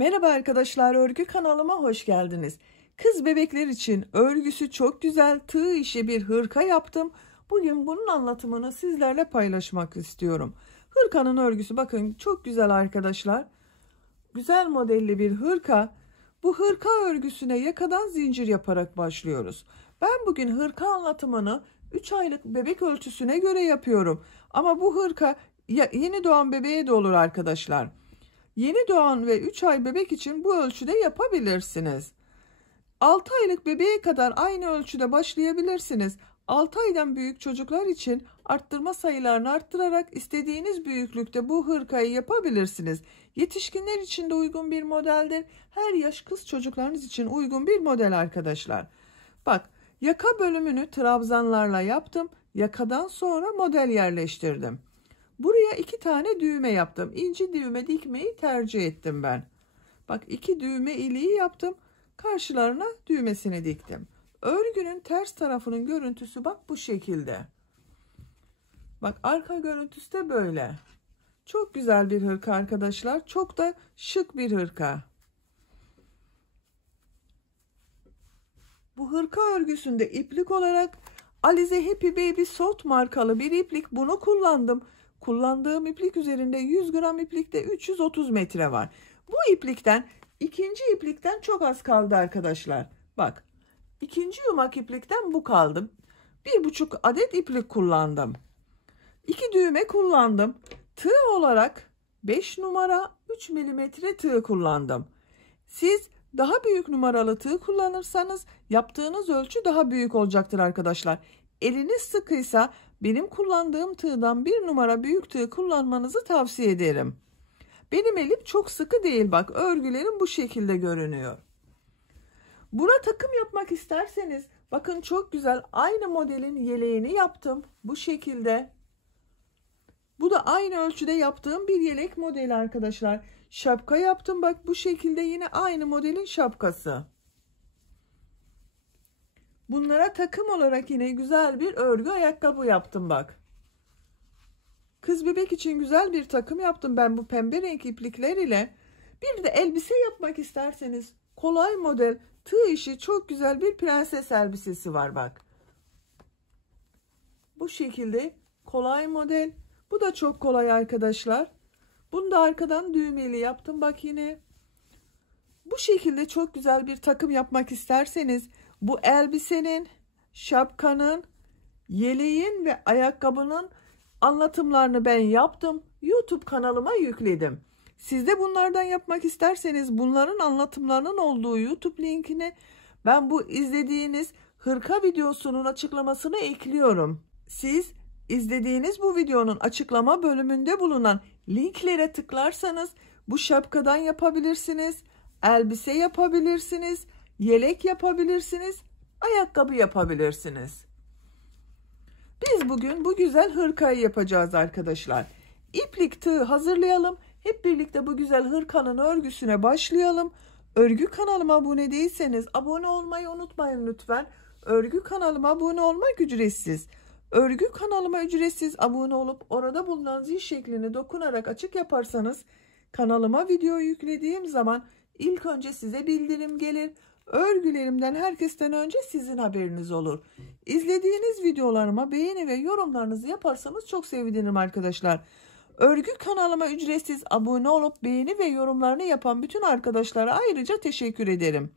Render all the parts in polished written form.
Merhaba arkadaşlar, örgü kanalıma hoş geldiniz. Kız bebekler için örgüsü çok güzel tığ işi bir hırka yaptım. Bugün bunun anlatımını sizlerle paylaşmak istiyorum. Hırkanın örgüsü bakın çok güzel arkadaşlar. Güzel modelli bir hırka. Bu hırka örgüsüne yakadan zincir yaparak başlıyoruz. Ben bugün hırka anlatımını 3 aylık bebek ölçüsüne göre yapıyorum. Ama bu hırka yeni doğan bebeğe de olur arkadaşlar. Yeni doğan ve 3 ay bebek için bu ölçüde yapabilirsiniz. 6 aylık bebeğe kadar aynı ölçüde başlayabilirsiniz. 6 aydan büyük çocuklar için arttırma sayılarını arttırarak istediğiniz büyüklükte bu hırkayı yapabilirsiniz. Yetişkinler için de uygun bir modeldir. Her yaş kız çocuklarınız için uygun bir model arkadaşlar. Bak, yaka bölümünü trabzanlarla yaptım. Yakadan sonra model yerleştirdim. Buraya 2 tane düğme yaptım. İnci düğme dikmeyi tercih ettim ben. Bak 2 düğme iliği yaptım. Karşılarına düğmesini diktim. Örgünün ters tarafının görüntüsü bak bu şekilde. Bak arka görüntüsü de böyle. Çok güzel bir hırka arkadaşlar. Çok da şık bir hırka. Bu hırka örgüsünde iplik olarak Alize Happy Baby Soft markalı bir iplik, bunu kullandım. Kullandığım iplik üzerinde 100 gram iplikte 330 metre var. Bu iplikten ikinci iplikten çok az kaldı arkadaşlar. Bak ikinci yumak iplikten bu kaldı. 1,5 adet iplik kullandım. 2 düğme kullandım. Tığ olarak 5 numara 3 milimetre tığ kullandım. Siz daha büyük numaralı tığ kullanırsanız yaptığınız ölçü daha büyük olacaktır arkadaşlar. Eliniz sıkıysa benim kullandığım tığdan 1 numara büyük tığ kullanmanızı tavsiye ederim. Benim elim çok sıkı değil, bak örgülerim bu şekilde görünüyor. Buna takım yapmak isterseniz bakın çok güzel aynı modelin yeleğini yaptım bu şekilde. Bu da aynı ölçüde yaptığım bir yelek modeli arkadaşlar. Şapka yaptım bak bu şekilde, yine aynı modelin şapkası. Bunlara takım olarak yine güzel bir örgü ayakkabı yaptım bak. Kız bebek için güzel bir takım yaptım ben bu pembe renk iplikler ile. Bir de elbise yapmak isterseniz kolay model tığ işi çok güzel bir prenses elbisesi var bak. Bu şekilde kolay model. Bu da çok kolay arkadaşlar. Bunu da arkadan düğmeli yaptım bak yine. Bu şekilde çok güzel bir takım yapmak isterseniz bu elbisenin, şapkanın, yeleğin ve ayakkabının anlatımlarını ben yaptım. YouTube kanalıma yükledim. Siz de bunlardan yapmak isterseniz bunların anlatımlarının olduğu YouTube linkini ben bu izlediğiniz hırka videosunun açıklamasına ekliyorum. Siz izlediğiniz bu videonun açıklama bölümünde bulunan linklere tıklarsanız bu şapkadan yapabilirsiniz, elbise yapabilirsiniz, yelek yapabilirsiniz, ayakkabı yapabilirsiniz. Biz bugün bu güzel hırkayı yapacağız arkadaşlar. İplik tığ hazırlayalım. Hep birlikte bu güzel hırkanın örgüsüne başlayalım. Örgü kanalıma abone değilseniz abone olmayı unutmayın lütfen. Örgü kanalıma abone olmak ücretsiz. Örgü kanalıma ücretsiz abone olup orada bulunan zil şeklini dokunarak açık yaparsanız kanalıma video yüklediğim zaman ilk önce size bildirim gelir. Örgülerimden herkesten önce sizin haberiniz olur. İzlediğiniz videolarıma beğeni ve yorumlarınızı yaparsanız çok sevinirim arkadaşlar. Örgü kanalıma ücretsiz abone olup beğeni ve yorumlarını yapan bütün arkadaşlara ayrıca teşekkür ederim.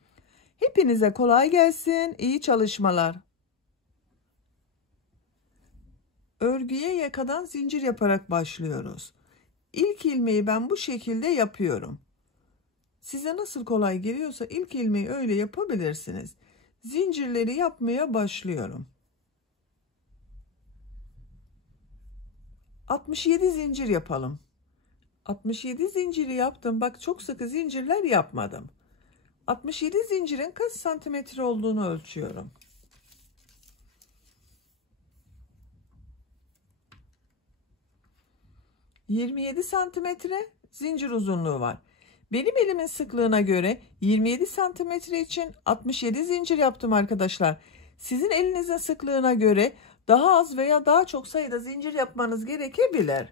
Hepinize kolay gelsin, iyi çalışmalar. Örgüye yakadan zincir yaparak başlıyoruz. İlk ilmeği ben bu şekilde yapıyorum. Size nasıl kolay geliyorsa ilk ilmeği öyle yapabilirsiniz. Zincirleri yapmaya başlıyorum. 67 zincir yapalım. 67 zinciri yaptım. Bak çok sıkı zincirler yapmadım. 67 zincirin kaç santimetre olduğunu ölçüyorum. 27 santimetre zincir uzunluğu var. Benim elimin sıklığına göre 27 santimetre için 67 zincir yaptım arkadaşlar. Sizin elinizin sıklığına göre daha az veya daha çok sayıda zincir yapmanız gerekebilir.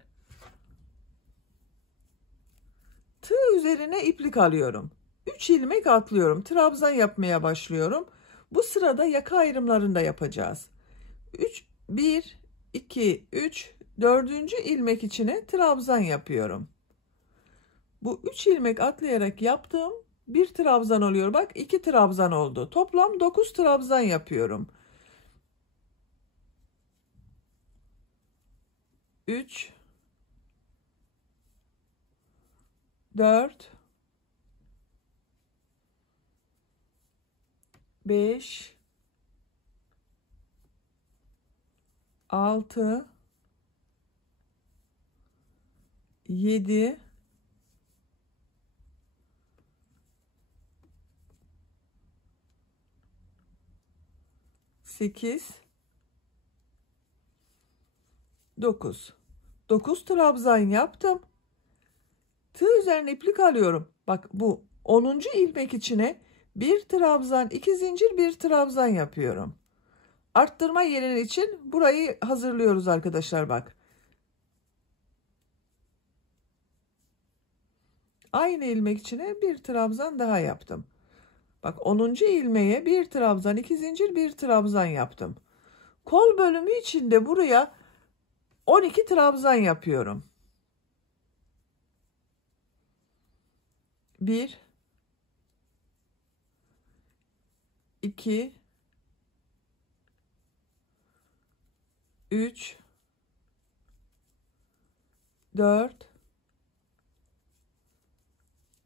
Tığ üzerine iplik alıyorum. 3 ilmek atlıyorum. Trabzan yapmaya başlıyorum. Bu sırada yaka ayrımlarını da yapacağız. 1, 2, 3, 4. ilmek içine trabzan yapıyorum. Bu 3 ilmek atlayarak yaptığım bir trabzan oluyor. Bak 2 trabzan oldu. Toplam 9 trabzan yapıyorum. 3, 4, 5, 6, 7, 8, 9. 9 trabzan yaptım. Tığ üzerine iplik alıyorum. Bak bu 10. ilmek içine bir trabzan, 2 zincir, bir trabzan yapıyorum. Arttırma yeri için burayı hazırlıyoruz arkadaşlar bak. Aynı ilmek içine bir trabzan daha yaptım. Bak 10. ilmeğe bir trabzan, 2 zincir, bir trabzan yaptım. Kol bölümü için de buraya 12 trabzan yapıyorum. 1, 2, 3, 4,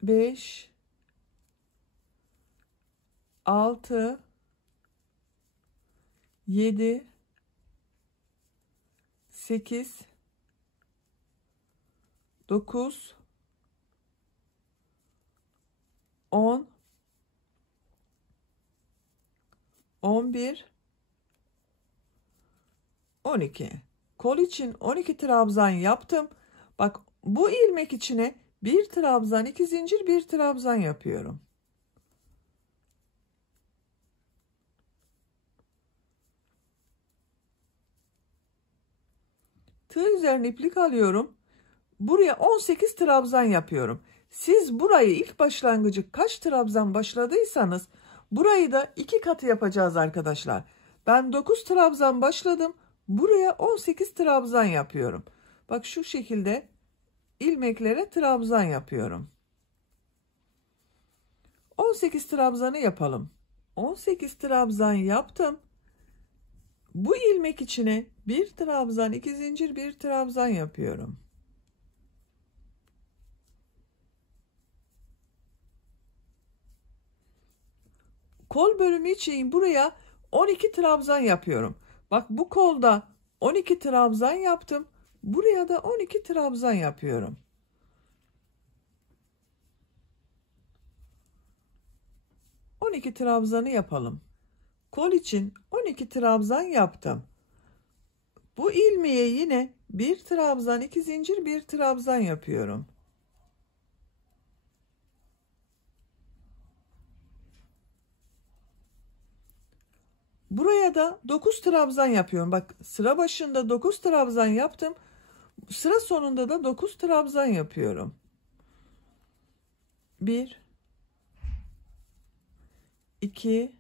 5, 6, 7, 8, 9, 10, 11, 12. Kol için 12 trabzan yaptım. Bak bu ilmek içine bir trabzan, 2 zincir, bir trabzan yapıyorum. Tığ üzerine iplik alıyorum. Buraya 18 trabzan yapıyorum. Siz burayı ilk başlangıcı kaç trabzan başladıysanız burayı da 2 katı yapacağız arkadaşlar. Ben 9 trabzan başladım. Buraya 18 trabzan yapıyorum. Bak şu şekilde ilmeklere trabzan yapıyorum. 18 trabzanı yapalım. 18 trabzan yaptım. Bu ilmek içine bir trabzan, 2 zincir, bir trabzan yapıyorum. Kol bölümü için buraya 12 trabzan yapıyorum. Bak bu kolda 12 trabzan yaptım. Buraya da 12 trabzan yapıyorum. On 12 trabzanı yapalım. Kol için 12 trabzan yaptım. Bu ilmeğe yine bir trabzan, 2 zincir, bir trabzan yapıyorum. Buraya da 9 trabzan yapıyorum. Bak sıra başında 9 trabzan yaptım. Sıra sonunda da 9 trabzan yapıyorum. 1, 2,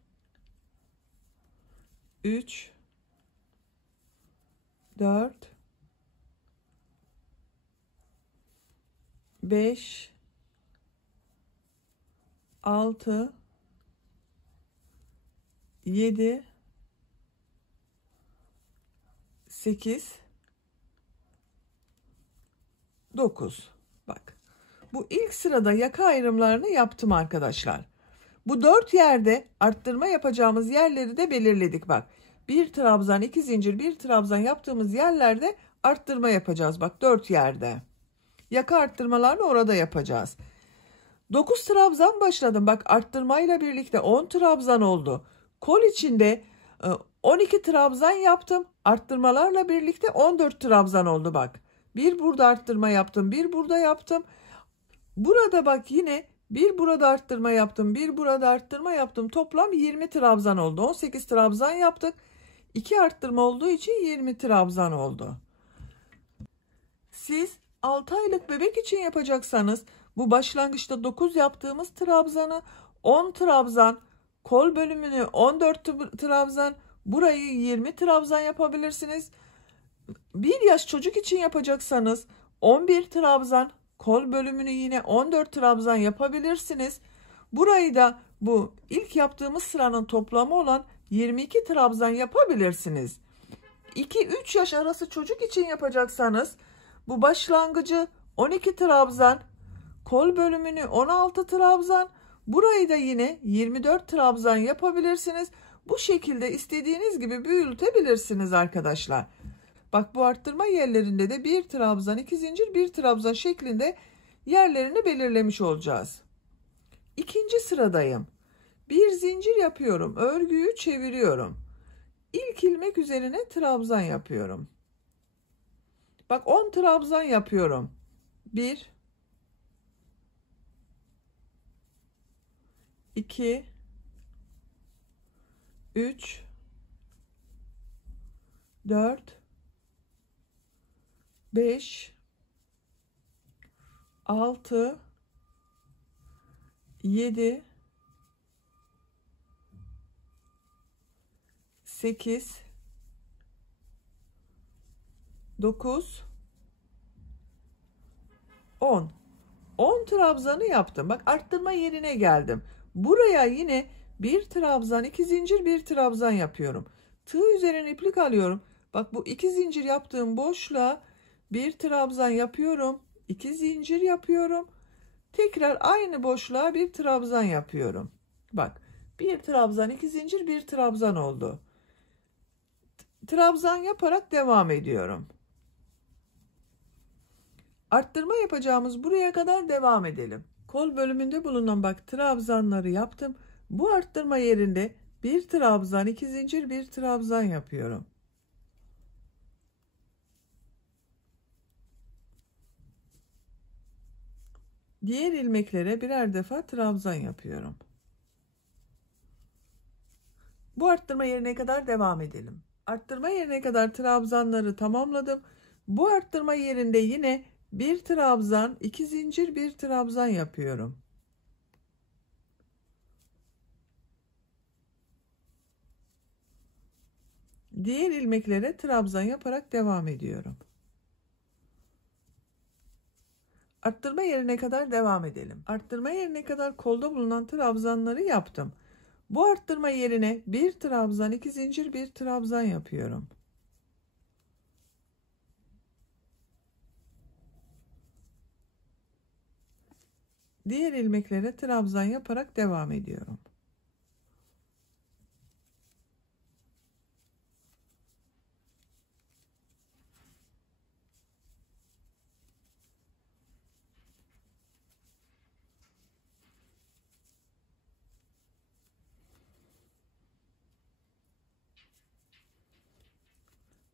3, 4, 5, 6, 7, 8, 9. Bak. Bu ilk sırada yaka ayrımlarını yaptım arkadaşlar. Bu 4 yerde arttırma yapacağımız yerleri de belirledik bak. Bir trabzan, 2 zincir, bir trabzan yaptığımız yerlerde arttırma yapacağız. Bak 4 yerde. Yaka arttırmalarını orada yapacağız. 9 trabzan başladım. Bak arttırmayla birlikte 10 trabzan oldu. Kol içinde 12 trabzan yaptım. Arttırmalarla birlikte 14 trabzan oldu bak. Bir burada arttırma yaptım, bir burada yaptım. Burada bak yine bir burada arttırma yaptım, bir burada arttırma yaptım. Toplam 20 trabzan oldu. 18 trabzan yaptık. 2 arttırma olduğu için 20 trabzan oldu. Siz 6 aylık bebek için yapacaksanız bu başlangıçta 9 yaptığımız trabzanı 10 trabzan, kol bölümünü 14 trabzan, burayı 20 trabzan yapabilirsiniz. 1 yaş çocuk için yapacaksanız 11 trabzan, kol bölümünü yine 14 trabzan yapabilirsiniz. Burayı da bu ilk yaptığımız sıranın toplamı olan 22 trabzan yapabilirsiniz. 2-3 yaş arası çocuk için yapacaksanız bu başlangıcı 12 trabzan, kol bölümünü 16 trabzan, burayı da yine 24 trabzan yapabilirsiniz. Bu şekilde istediğiniz gibi büyütebilirsiniz arkadaşlar. Bak, bu arttırma yerlerinde de 1 trabzan, 2 zincir, 1 trabzan şeklinde yerlerini belirlemiş olacağız. İkinci sıradayım. Bir zincir yapıyorum. Örgüyü çeviriyorum. İlk ilmek üzerine trabzan yapıyorum. Bak, 10 trabzan yapıyorum. 1 2 3 4 5 6 7 8 9 10. 10 trabzanı yaptım. Bak, arttırma yerine geldim. Buraya yine 1 trabzan, 2 zincir, 1 trabzan yapıyorum. Tığ üzerine iplik alıyorum. Bak, bu 2 zincir yaptığım boşluğa 1 trabzan yapıyorum. 2 zincir yapıyorum. Tekrar aynı boşluğa 1 trabzan yapıyorum. Bak, 1 trabzan, 2 zincir, 1 trabzan oldu. Trabzan yaparak devam ediyorum. Arttırma yapacağımız buraya kadar devam edelim. Kol bölümünde bulunan bak trabzanları yaptım. Bu arttırma yerinde 1 trabzan, 2 zincir, 1 trabzan yapıyorum. Diğer ilmeklere birer defa trabzan yapıyorum. Bu arttırma yerine kadar devam edelim. Arttırma yerine kadar trabzanları tamamladım. Bu arttırma yerinde yine 1 trabzan, 2 zincir, 1 trabzan yapıyorum. Diğer ilmeklere trabzan yaparak devam ediyorum. Arttırma yerine kadar devam edelim. Arttırma yerine kadar kolda bulunan trabzanları yaptım. Bu arttırma yerine 1 trabzan, 2 zincir, 1 trabzan yapıyorum. Diğer ilmeklere trabzan yaparak devam ediyorum.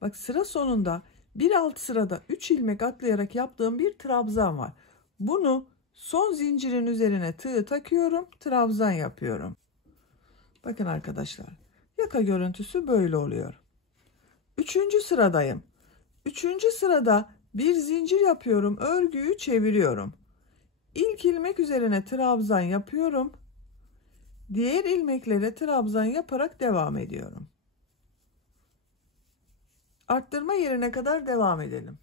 Bak, sıra sonunda bir alt sırada 3 ilmek atlayarak yaptığım bir trabzan var. Bunu son zincirin üzerine tığ takıyorum, trabzan yapıyorum. Bakın arkadaşlar, yaka görüntüsü böyle oluyor. Üçüncü sıradayım. Üçüncü sırada bir zincir yapıyorum, örgüyü çeviriyorum. İlk ilmek üzerine trabzan yapıyorum. Diğer ilmeklere trabzan yaparak devam ediyorum. Arttırma yerine kadar devam edelim.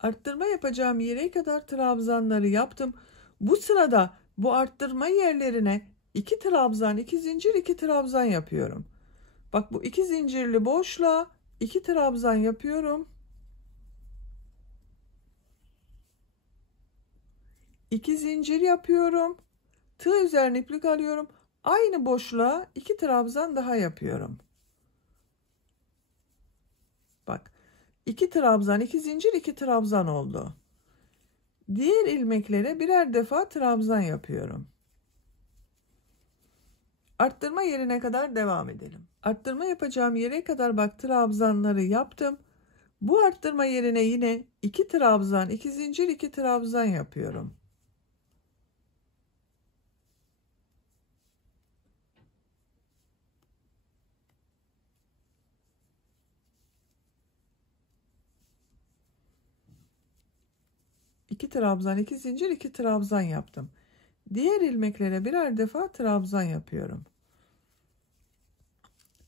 Arttırma yapacağım yere kadar trabzanları yaptım. Bu sırada bu arttırma yerlerine 2 trabzan, 2 zincir, 2 trabzan yapıyorum. Bak, bu 2 zincirli boşluğa 2 trabzan yapıyorum. 2 zincir yapıyorum. Tığ üzerine iplik alıyorum. Aynı boşluğa 2 trabzan daha yapıyorum. Bak, 2 trabzan, 2 zincir, 2 trabzan oldu. Diğer ilmeklere birer defa trabzan yapıyorum. Arttırma yerine kadar devam edelim. Arttırma yapacağım yere kadar bak trabzanları yaptım. Bu arttırma yerine yine 2 trabzan, 2 zincir, 2 trabzan yapıyorum. 2 trabzan, 2 zincir, 2 trabzan yaptım. Diğer ilmeklere birer defa trabzan yapıyorum.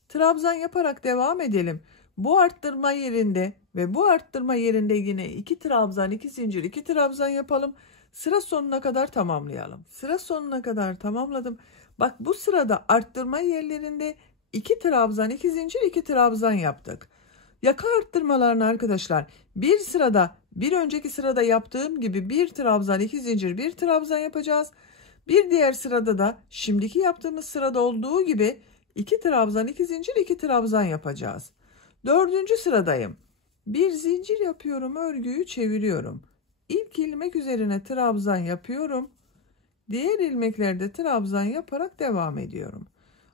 Trabzan yaparak devam edelim. Bu arttırma yerinde ve bu arttırma yerinde yine 2 trabzan, 2 zincir, 2 trabzan yapalım. Sıra sonuna kadar tamamlayalım. Sıra sonuna kadar tamamladım. Bak bu sırada arttırma yerlerinde 2 trabzan, 2 zincir, 2 trabzan yaptık. Yaka arttırmalarını arkadaşlar bir sırada, bir önceki sırada yaptığım gibi 1 trabzan, 2 zincir, 1 trabzan yapacağız. Bir diğer sırada da şimdiki yaptığımız sırada olduğu gibi 2 trabzan, 2 zincir, 2 trabzan yapacağız. Dördüncü sıradayım. Bir zincir yapıyorum, örgüyü çeviriyorum. İlk ilmek üzerine trabzan yapıyorum. Diğer ilmeklerde trabzan yaparak devam ediyorum.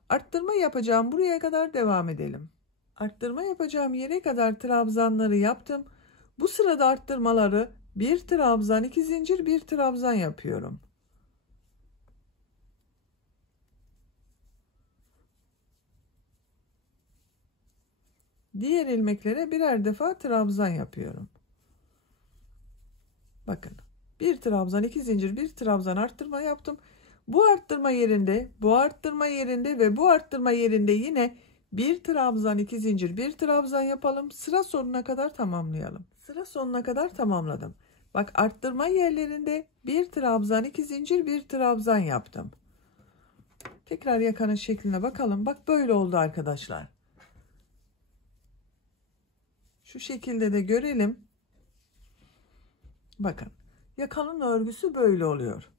Arttırma yapacağım buraya kadar devam edelim. Arttırma yapacağım yere kadar trabzanları yaptım. Bu sırada arttırmaları 1 trabzan, 2 zincir, 1 trabzan yapıyorum. Diğer ilmeklere birer defa trabzan yapıyorum. Bakın. 1 trabzan, 2 zincir, 1 trabzan arttırma yaptım. Bu arttırma yerinde, bu arttırma yerinde ve bu arttırma yerinde yine 1 trabzan, 2 zincir, 1 trabzan yapalım. Sıra sonuna kadar tamamlayalım. Sıra sonuna kadar tamamladım. Bak arttırma yerlerinde 1 trabzan, 2 zincir, 1 trabzan yaptım. Tekrar yakanın şekline bakalım. Bak böyle oldu arkadaşlar. Şu şekilde de görelim. Bakın. Yakanın örgüsü böyle oluyor.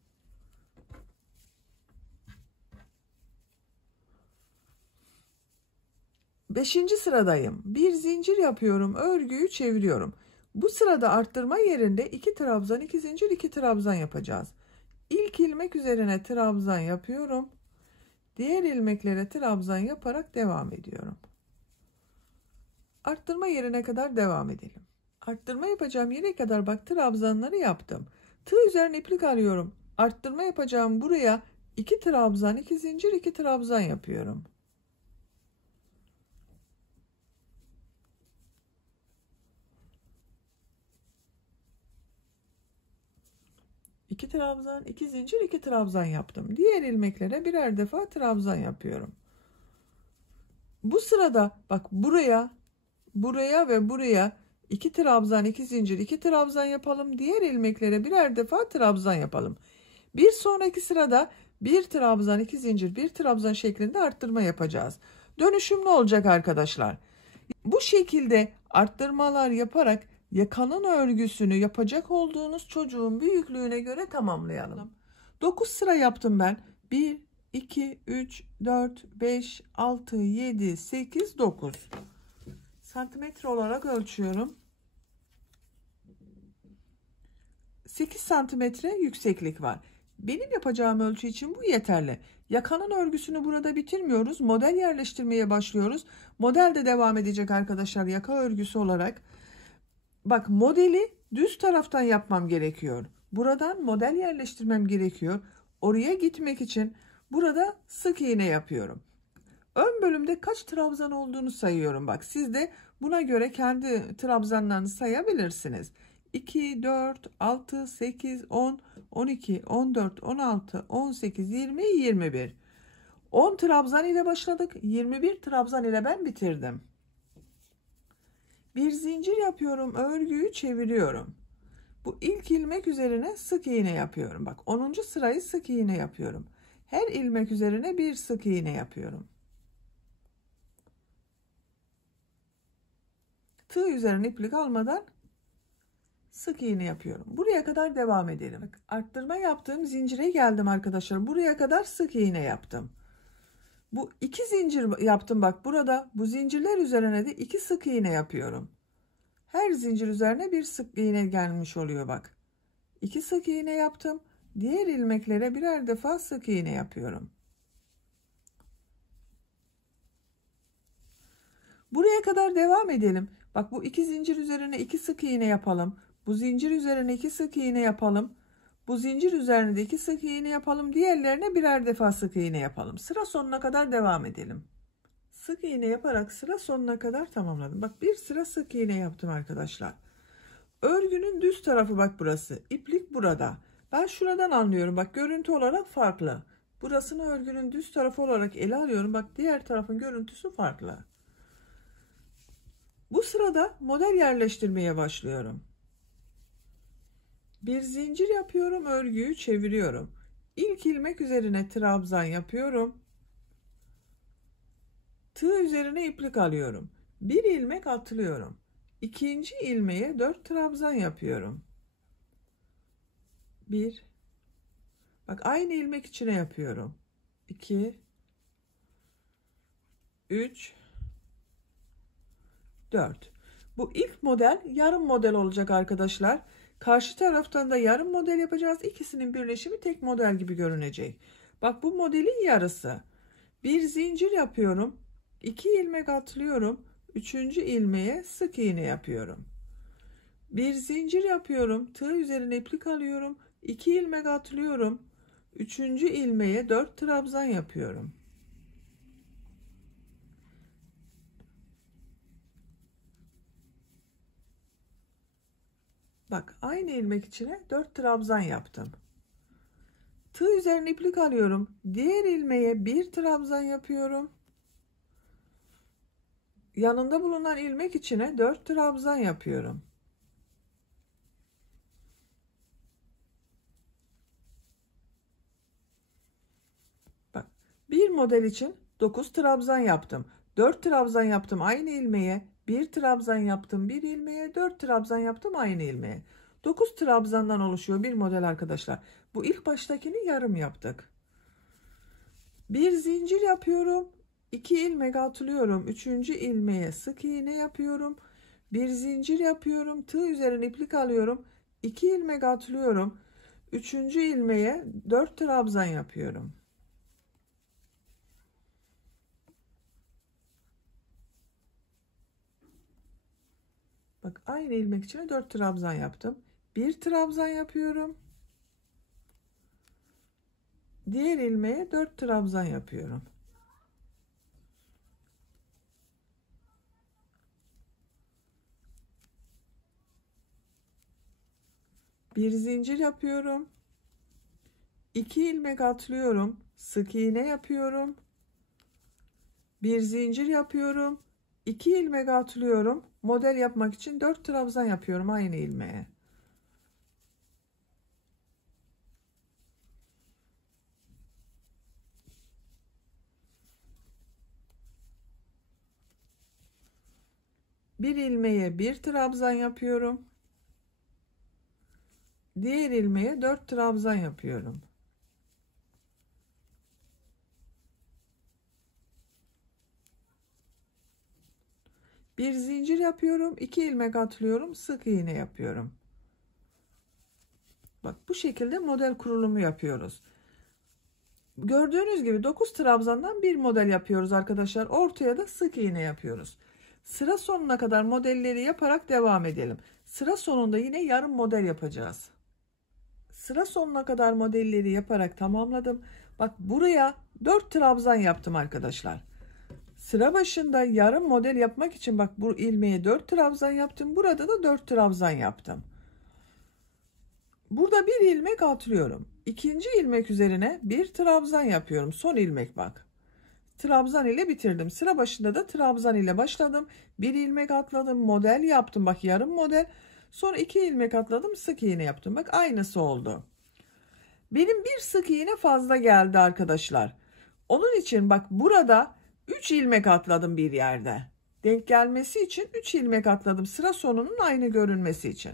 Beşinci sıradayım. Bir zincir yapıyorum. Örgüyü çeviriyorum. Bu sırada arttırma yerinde 2 trabzan, 2 zincir, 2 trabzan yapacağız. İlk ilmek üzerine trabzan yapıyorum. Diğer ilmeklere trabzan yaparak devam ediyorum. Arttırma yerine kadar devam edelim. Arttırma yapacağım yere kadar bak trabzanları yaptım. Tığ üzerine iplik arıyorum. Arttırma yapacağım buraya 2 trabzan, 2 zincir, 2 trabzan yapıyorum. İki trabzan, 2 zincir, 2 trabzan yaptım. Diğer ilmeklere birer defa trabzan yapıyorum. Bu sırada bak buraya ve buraya 2 trabzan, 2 zincir, 2 trabzan yapalım. Diğer ilmeklere birer defa trabzan yapalım. Bir sonraki sırada 1 trabzan, 2 zincir, 1 trabzan şeklinde arttırma yapacağız. Dönüşümlü olacak arkadaşlar. Bu şekilde arttırmalar yaparak yakanın örgüsünü yapacak olduğunuz çocuğun büyüklüğüne göre tamamlayalım. 9 sıra yaptım ben. 1, 2, 3, 4, 5, 6, 7, 8, 9. Santimetre olarak ölçüyorum. 8 santimetre yükseklik var. Benim yapacağım ölçü için bu yeterli. Yakanın örgüsünü burada bitirmiyoruz. Model yerleştirmeye başlıyoruz. Model de devam edecek arkadaşlar yaka örgüsü olarak. Bak modeli düz taraftan yapmam gerekiyor. Buradan model yerleştirmem gerekiyor. Oraya gitmek için burada sık iğne yapıyorum. Ön bölümde kaç trabzan olduğunu sayıyorum. Bak siz de buna göre kendi trabzanlarını sayabilirsiniz. 2, 4, 6, 8, 10, 12, 14, 16, 18, 20, 21. 10 trabzan ile başladık. 21 trabzan ile ben bitirdim. Bir zincir yapıyorum. Örgüyü çeviriyorum. Bu ilk ilmek üzerine sık iğne yapıyorum. Bak 10. sırayı sık iğne yapıyorum. Her ilmek üzerine bir sık iğne yapıyorum. Tığ üzerine iplik almadan sık iğne yapıyorum. Buraya kadar devam edelim. Bak, arttırma yaptığım zincire geldim arkadaşlar. Buraya kadar sık iğne yaptım. Bu 2 zincir yaptım bak burada. Bu zincirler üzerine de 2 sık iğne yapıyorum. Her zincir üzerine bir sık iğne gelmiş oluyor bak. 2 sık iğne yaptım. Diğer ilmeklere birer defa sık iğne yapıyorum. Buraya kadar devam edelim. Bak bu 2 zincir üzerine 2 sık iğne yapalım. Bu zincir üzerine 2 sık iğne yapalım. Bu zincir üzerine de 2 sık iğne yapalım. Diğerlerine birer defa sık iğne yapalım. Sıra sonuna kadar devam edelim. Sık iğne yaparak sıra sonuna kadar tamamladım. Bak bir sıra sık iğne yaptım arkadaşlar. Örgünün düz tarafı bak burası. İplik burada. Ben şuradan anlıyorum. Bak görüntü olarak farklı. Burasını örgünün düz tarafı olarak ele alıyorum. Bak diğer tarafın görüntüsü farklı. Bu sırada model yerleştirmeye başlıyorum. Bir zincir yapıyorum, örgüyü çeviriyorum. İlk ilmek üzerine trabzan yapıyorum. Tığ üzerine iplik alıyorum. Bir ilmek atlıyorum. İkinci ilmeğe 4 trabzan yapıyorum. 1. Bak aynı ilmek içine yapıyorum. 2. 3. 4. Bu ilk model yarım model olacak arkadaşlar. Karşı taraftan da yarım model yapacağız. İkisinin birleşimi tek model gibi görünecek. Bak bu modelin yarısı. Bir zincir yapıyorum. 2 ilmek atlıyorum. Üçüncü ilmeğe sık iğne yapıyorum. Bir zincir yapıyorum. Tığ üzerine iplik alıyorum. 2 ilmek atlıyorum. Üçüncü ilmeğe 4 trabzan yapıyorum. Bak aynı ilmek içine 4 trabzan yaptım. Tığ üzerine iplik alıyorum. Diğer ilmeğe 1 trabzan yapıyorum. Yanında bulunan ilmek içine 4 trabzan yapıyorum. Bak bir model için 9 trabzan yaptım. 4 trabzan yaptım aynı ilmeğe. 1 trabzan yaptım bir ilmeğe. 4 trabzan yaptım aynı ilmeğe. 9 trabzandan oluşuyor bir model arkadaşlar. Bu ilk baştakini yarım yaptık. Bir zincir yapıyorum. 2 ilmek atlıyorum. Üçüncü ilmeğe sık iğne yapıyorum. Bir zincir yapıyorum. Tığ üzerine iplik alıyorum. 2 ilmek atlıyorum. Üçüncü ilmeğe 4 trabzan yapıyorum. Bak aynı ilmek içine 4 trabzan yaptım. Bir trabzan yapıyorum. Diğer ilmeğe 4 trabzan yapıyorum. Bir zincir yapıyorum. 2 ilmek atlıyorum. Sık iğne yapıyorum. Bir zincir yapıyorum. 2 ilmek atlıyorum. Model yapmak için 4 trabzan yapıyorum aynı ilmeğe. Bir ilmeğe 1 trabzan yapıyorum. Diğer ilmeğe 4 trabzan yapıyorum. Bir zincir yapıyorum. 2 ilmek atlıyorum. Sık iğne yapıyorum. Bak bu şekilde model kurulumu yapıyoruz. Gördüğünüz gibi 9 trabzandan bir model yapıyoruz arkadaşlar. Ortaya da sık iğne yapıyoruz. Sıra sonuna kadar modelleri yaparak devam edelim. Sıra sonunda yine yarım model yapacağız. Sıra sonuna kadar modelleri yaparak tamamladım. Bak buraya 4 trabzan yaptım arkadaşlar. Sıra başında yarım model yapmak için bak bu ilmeğe 4 trabzan yaptım. Burada da 4 trabzan yaptım. Burada bir ilmek atlıyorum. İkinci ilmek üzerine bir trabzan yapıyorum. Son ilmek bak. Trabzan ile bitirdim. Sıra başında da trabzan ile başladım. Bir ilmek atladım. Model yaptım. Bak yarım model. Sonra 2 ilmek atladım. Sık iğne yaptım. Bak aynısı oldu. Benim bir sık iğne fazla geldi arkadaşlar. Onun için bak burada 3 ilmek atladım bir yerde. Denk gelmesi için 3 ilmek atladım. Sıra sonunun aynı görünmesi için.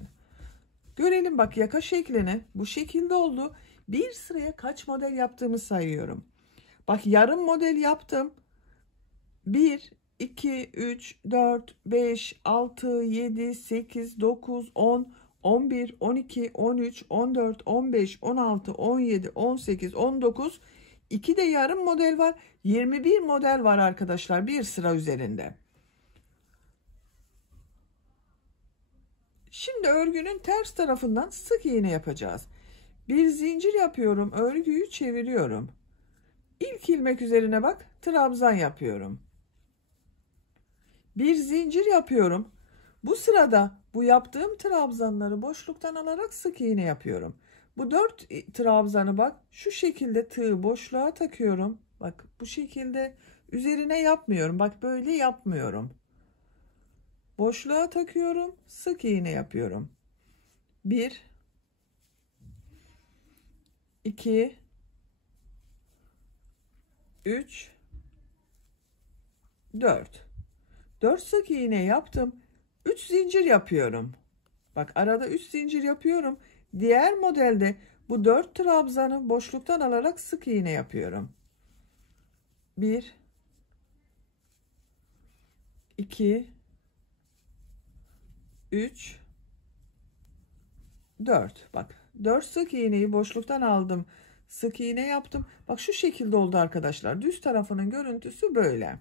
Görelim bak yaka şeklini. Bu şekilde oldu. Bir sıraya kaç model yaptığımı sayıyorum. Bak yarım model yaptım. 1, 2, 3, 4, 5, 6, 7, 8, 9, 10, 11, 12, 13, 14, 15, 16, 17, 18, 19. 2 de yarım model var. 21 model var arkadaşlar bir sıra üzerinde. Şimdi örgünün ters tarafından sık iğne yapacağız. Bir zincir yapıyorum. Örgüyü çeviriyorum. İlk ilmek üzerine bak trabzan yapıyorum. Bir zincir yapıyorum. Bu sırada bu yaptığım trabzanları boşluktan alarak sık iğne yapıyorum. Bu 4 trabzanı bak şu şekilde tığı boşluğa takıyorum. Bak bu şekilde üzerine yapmıyorum. Bak böyle yapmıyorum. Boşluğa takıyorum, sık iğne yapıyorum. 1 2 3 4 4 sık iğne yaptım. 3 zincir yapıyorum. Bak arada 3 zincir yapıyorum. Diğer modelde bu 4 trabzanı boşluktan alarak sık iğne yapıyorum. 1 2 3 4. Bak 4 sık iğneyi boşluktan aldım. Sık iğne yaptım. Bak şu şekilde oldu arkadaşlar. Düz tarafının görüntüsü böyle.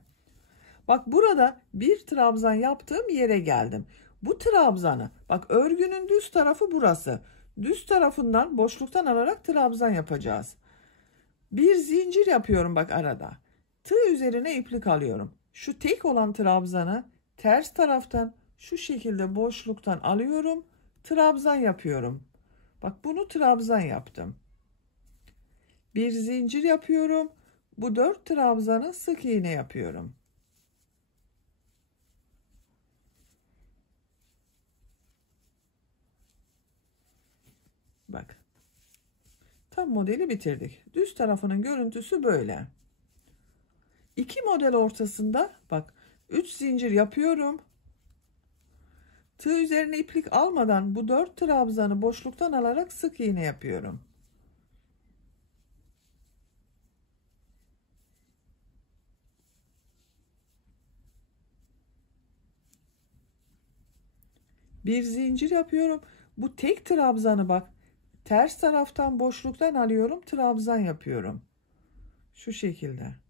Bak burada bir trabzan yaptığım yere geldim. Bu trabzanı bak örgünün düz tarafı burası. Düz tarafından boşluktan alarak trabzan yapacağız. Bir zincir yapıyorum bak arada. Tığ üzerine iplik alıyorum. Şu tek olan trabzanı ters taraftan şu şekilde boşluktan alıyorum. Trabzan yapıyorum. Bak bunu trabzan yaptım. Bir zincir yapıyorum. Bu 4 trabzanı sık iğne yapıyorum. Bak. Tam modeli bitirdik. Düz tarafının görüntüsü böyle. 2 model ortasında bak 3 zincir yapıyorum. Tığ üzerine iplik almadan bu 4 trabzanı boşluktan alarak sık iğne yapıyorum. Bir zincir yapıyorum. Bu tek trabzanı bak ters taraftan boşluktan alıyorum, trabzan yapıyorum. Şu şekilde.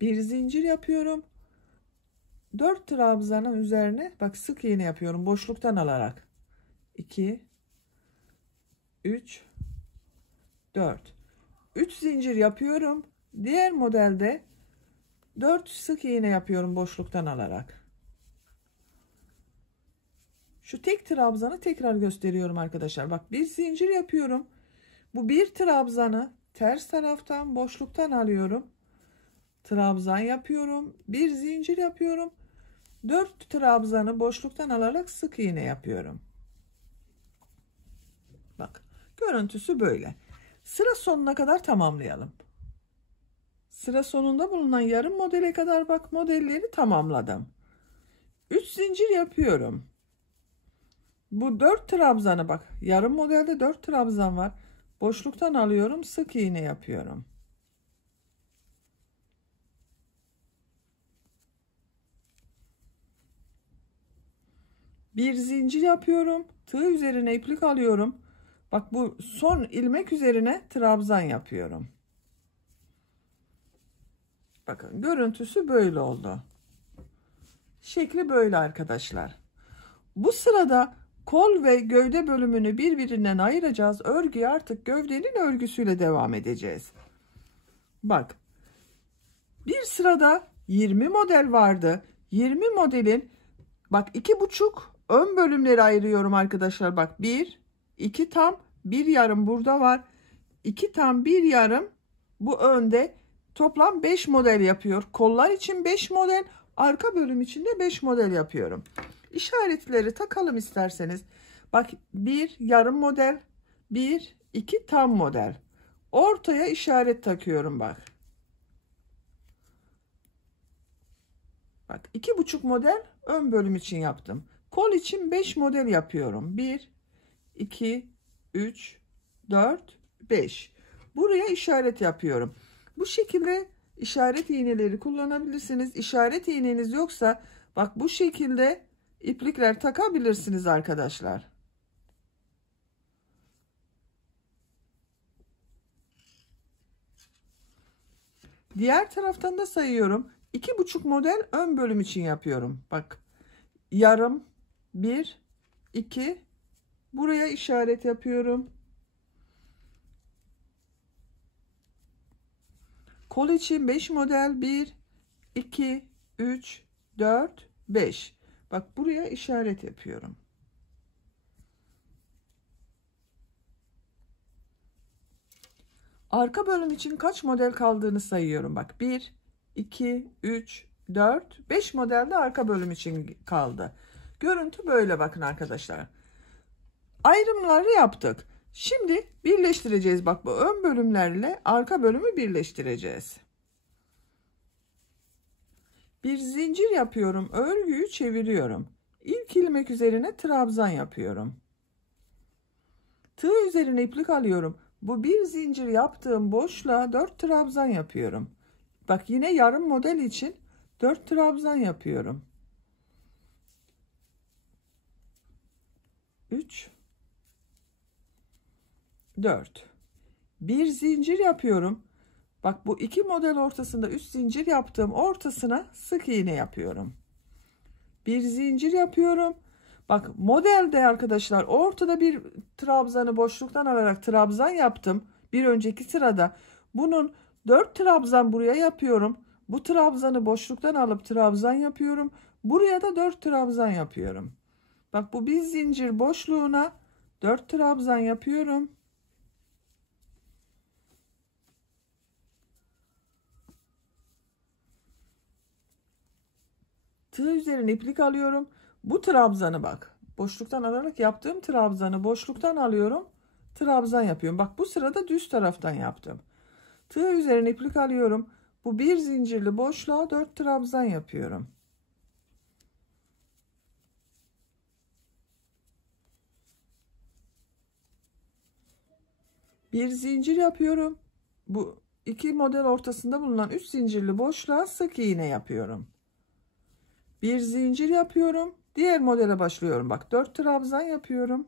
Bir zincir yapıyorum. 4 trabzanın üzerine bak sık iğne yapıyorum boşluktan alarak. 2 3 4 3 zincir yapıyorum. Diğer modelde 4 sık iğne yapıyorum boşluktan alarak. Şu tek trabzanı tekrar gösteriyorum arkadaşlar. Bak bir zincir yapıyorum. Bu bir trabzanı ters taraftan boşluktan alıyorum. Trabzan yapıyorum. Bir zincir yapıyorum. 4 trabzanı boşluktan alarak sık iğne yapıyorum. Bak görüntüsü böyle. Sıra sonuna kadar tamamlayalım. Sıra sonunda bulunan yarım modele kadar bak modelleri tamamladım. 3 zincir yapıyorum. Bu 4 trabzanı bak yarım modelde 4 trabzan var. Boşluktan alıyorum, sık iğne yapıyorum. Bir zincir yapıyorum. Tığ üzerine iplik alıyorum. Bak bu son ilmek üzerine trabzan yapıyorum. Bakın görüntüsü böyle oldu. Şekli böyle arkadaşlar. Bu sırada kol ve gövde bölümünü birbirinden ayıracağız. Örgüye artık gövdenin örgüsüyle devam edeceğiz. Bak. Bir sırada 20 model vardı. 20 modelin bak 2,5 ön bölümleri ayırıyorum arkadaşlar. Bak 1, 2 tam, 1 yarım burada var. 2 tam, 1 yarım bu önde. Toplam 5 model yapıyor. Kollar için 5 model, arka bölüm için de 5 model yapıyorum. İşaretleri takalım isterseniz. Bak 1 yarım model, 1, 2 tam model. Ortaya işaret takıyorum bak. Bak 2,5 model ön bölüm için yaptım. Kol için 5 model yapıyorum. 1, 2, 3, 4, 5. Buraya işaret yapıyorum. Bu şekilde işaret iğneleri kullanabilirsiniz. İşaret iğneniz yoksa bak bu şekilde iplikler takabilirsiniz arkadaşlar. Diğer taraftan da sayıyorum. 2,5 model ön bölüm için yapıyorum. Bak yarım, 1, 2, buraya işaret yapıyorum. Kol için 5 model, 1, 2, 3, 4, 5. Bak buraya işaret yapıyorum. Arka bölüm için kaç model kaldığını sayıyorum. Bak 1, 2, 3, 4, 5 model de arka bölüm için kaldı. Görüntü böyle bakın arkadaşlar. Ayrımları yaptık. Şimdi birleştireceğiz. Bak bu ön bölümlerle arka bölümü birleştireceğiz. Bir zincir yapıyorum. Örgüyü çeviriyorum. İlk ilmek üzerine trabzan yapıyorum. Tığ üzerine iplik alıyorum. Bu bir zincir yaptığım boşluğa 4 trabzan yapıyorum. Bak yine yarım model için 4 trabzan yapıyorum. 3, 4. Bir zincir yapıyorum. Bak bu iki model ortasında 3 zincir yaptığım ortasına sık iğne yapıyorum. Bir zincir yapıyorum. Bak modelde arkadaşlar ortada bir trabzanı boşluktan alarak trabzan yaptım. Bir önceki sırada bunun 4 trabzan buraya yapıyorum. Bu trabzanı boşluktan alıp trabzan yapıyorum. Buraya da 4 trabzan yapıyorum. Bak bu bir zincir boşluğuna 4 trabzan yapıyorum. Tığ üzerine iplik alıyorum. Bu trabzanı bak. Boşluktan alarak yaptığım trabzanı boşluktan alıyorum. Trabzan yapıyorum. Bak bu sırada düz taraftan yaptım. Tığ üzerine iplik alıyorum. Bu bir zincirli boşluğa 4 trabzan yapıyorum. Bir zincir yapıyorum. Bu iki model ortasında bulunan 3 zincirli boşluğa sık iğne yapıyorum. Bir zincir yapıyorum. Diğer modele başlıyorum. Bak 4 trabzan yapıyorum.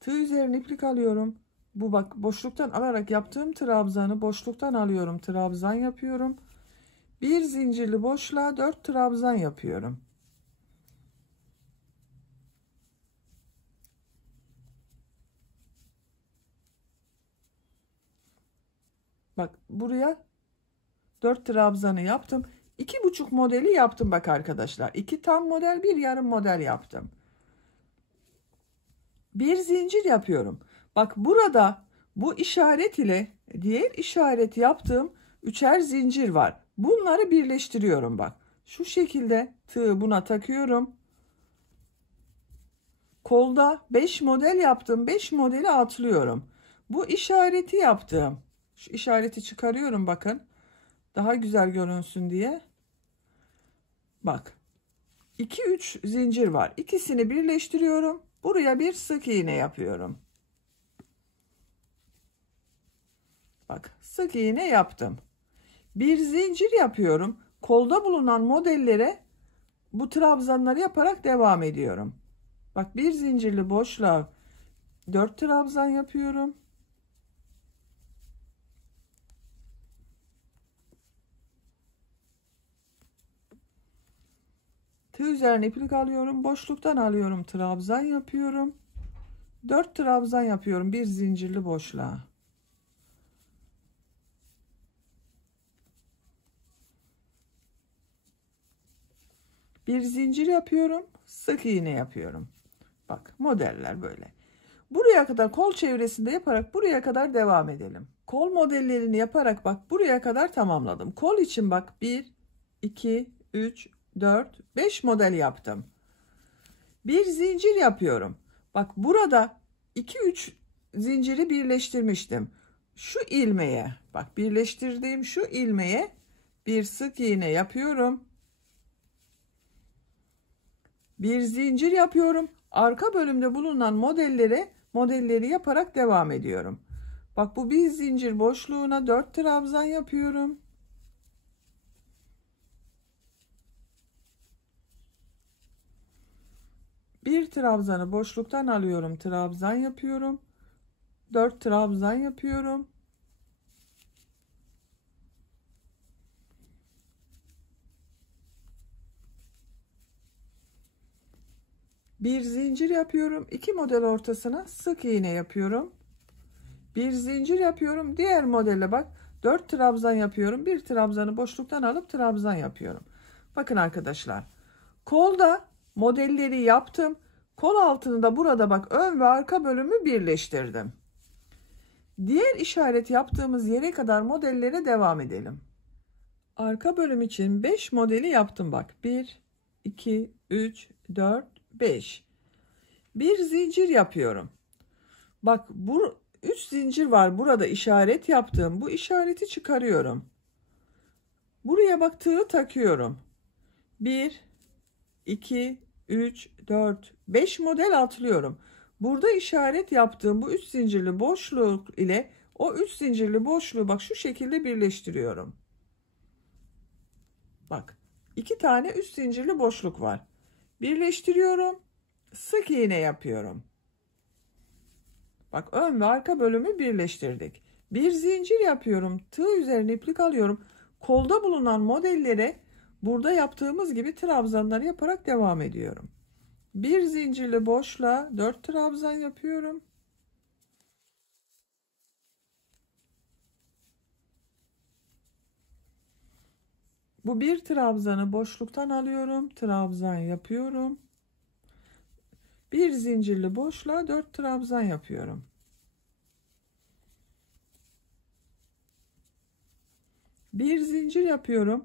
Tığ üzerine iplik alıyorum. Bu bak boşluktan alarak yaptığım trabzanı boşluktan alıyorum. Trabzan yapıyorum. Bir zincirli boşluğa 4 trabzan yapıyorum. Bak buraya 4 trabzanı yaptım. 2,5 modeli yaptım bak arkadaşlar. 2 tam model, bir yarım model yaptım. Bir zincir yapıyorum. Bak burada bu işaret ile diğer işaret yaptığım üçer zincir var. Bunları birleştiriyorum bak. Şu şekilde tığı buna takıyorum. Kolda 5 model yaptım. 5 modeli atlıyorum. Bu işareti yaptım. Şu işareti çıkarıyorum bakın. Daha güzel görünsün diye. Bak. 2-3 zincir var. İkisini birleştiriyorum. Buraya bir sık iğne yapıyorum. Bak sık iğne yaptım. Bir zincir yapıyorum. Kolda bulunan modellere bu trabzanları yaparak devam ediyorum. Bak bir zincirli boşluğa 4 trabzan yapıyorum. Tığ üzerine iplik alıyorum. Boşluktan alıyorum. Trabzan yapıyorum. 4 trabzan yapıyorum. Bir zincirli boşluğa. Bir zincir yapıyorum. Sık iğne yapıyorum. Bak modeller böyle. Buraya kadar kol çevresinde yaparak buraya kadar devam edelim. Kol modellerini yaparak bak buraya kadar tamamladım. Kol için bak 1, 2, 3, 4, 5 model yaptım. Bir zincir yapıyorum. Bak burada 2-3 zinciri birleştirmiştim. Şu ilmeğe bak birleştirdiğim şu ilmeğe bir sık iğne yapıyorum. Bir zincir yapıyorum. Arka bölümde bulunan modelleri yaparak devam ediyorum. Bak bu bir zincir boşluğuna 4 trabzan yapıyorum. Bir trabzanı boşluktan alıyorum. Trabzan yapıyorum. 4 trabzan yapıyorum. Bir zincir yapıyorum. 2 model ortasına sık iğne yapıyorum. Bir zincir yapıyorum. Diğer modele bak. 4 trabzan yapıyorum. Bir trabzanı boşluktan alıp trabzan yapıyorum. Bakın arkadaşlar. Kolda modelleri yaptım. Kol altını da burada bak ön ve arka bölümü birleştirdim. Diğer işaret yaptığımız yere kadar modellere devam edelim. Arka bölüm için 5 modeli yaptım bak. 1, 2, 3, 4, 5. Bir zincir yapıyorum. Bak bu 3 zincir var burada işaret yaptığım. Bu işareti çıkarıyorum. Buraya bak tığı takıyorum. 1, 2, 3, 4, 5 model atlıyorum. Burada işaret yaptığım bu 3 zincirli boşluk ile o 3 zincirli boşluğu bak şu şekilde birleştiriyorum. Bak 2 tane 3 zincirli boşluk var. Birleştiriyorum. Sık iğne yapıyorum. Bak ön ve arka bölümü birleştirdik. Bir zincir yapıyorum. Tığ üzerine iplik alıyorum. Kolda bulunan modellere burada yaptığımız gibi trabzanlar yaparak devam ediyorum. Bir zincirli boşluğa 4 trabzan yapıyorum. Bu bir trabzanı boşluktan alıyorum. Trabzan yapıyorum. Bir zincirli boşluğa 4 trabzan yapıyorum. Bir zincir yapıyorum.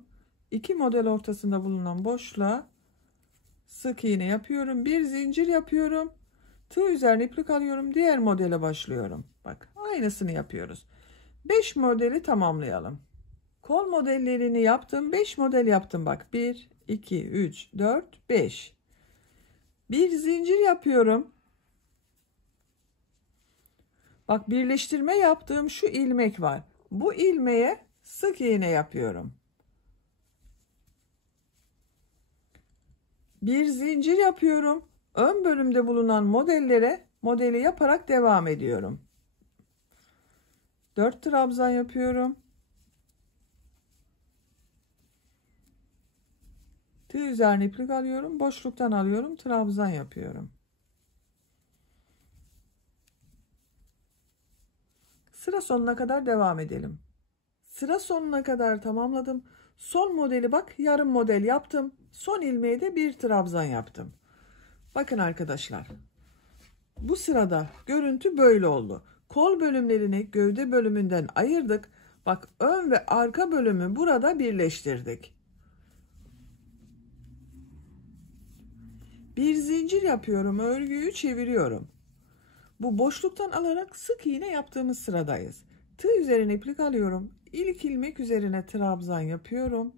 2 model ortasında bulunan boşluğa sık iğne yapıyorum. Bir zincir yapıyorum. Tığ üzerine iplik alıyorum. Diğer modele başlıyorum. Bak aynısını yapıyoruz. 5 modeli tamamlayalım. Kol modellerini yaptım. 5 model yaptım bak. 1, 2, 3, 4, 5. Bir zincir yapıyorum. Bak birleştirme yaptığım şu ilmek var. Bu ilmeğe sık iğne yapıyorum. Bir zincir yapıyorum. Ön bölümde bulunan modeli yaparak devam ediyorum. 4 trabzan yapıyorum. Tığ üzerine iplik alıyorum. Boşluktan alıyorum. Trabzan yapıyorum. Sıra sonuna kadar devam edelim. Sıra sonuna kadar tamamladım. Son modeli bak yarım model yaptım. Son ilmeğe de bir trabzan yaptım. Bakın arkadaşlar. Bu sırada görüntü böyle oldu. Kol bölümlerini gövde bölümünden ayırdık. Bak ön ve arka bölümü burada birleştirdik. Bir zincir yapıyorum. Örgüyü çeviriyorum. Bu boşluktan alarak sık iğne yaptığımız sıradayız. Tığ üzerine iplik alıyorum. İlk ilmek üzerine trabzan yapıyorum.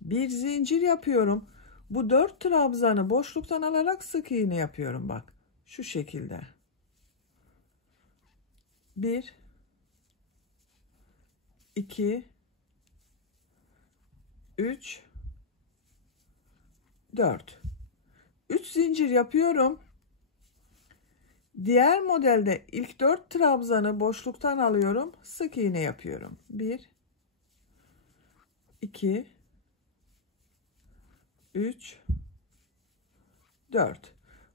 Bir zincir yapıyorum. Bu 4 trabzanı boşluktan alarak sık iğne yapıyorum bak. Şu şekilde. 1 2 3 4 3 zincir yapıyorum. Diğer modelde ilk 4 trabzanı boşluktan alıyorum. Sık iğne yapıyorum. 1 2 3 4.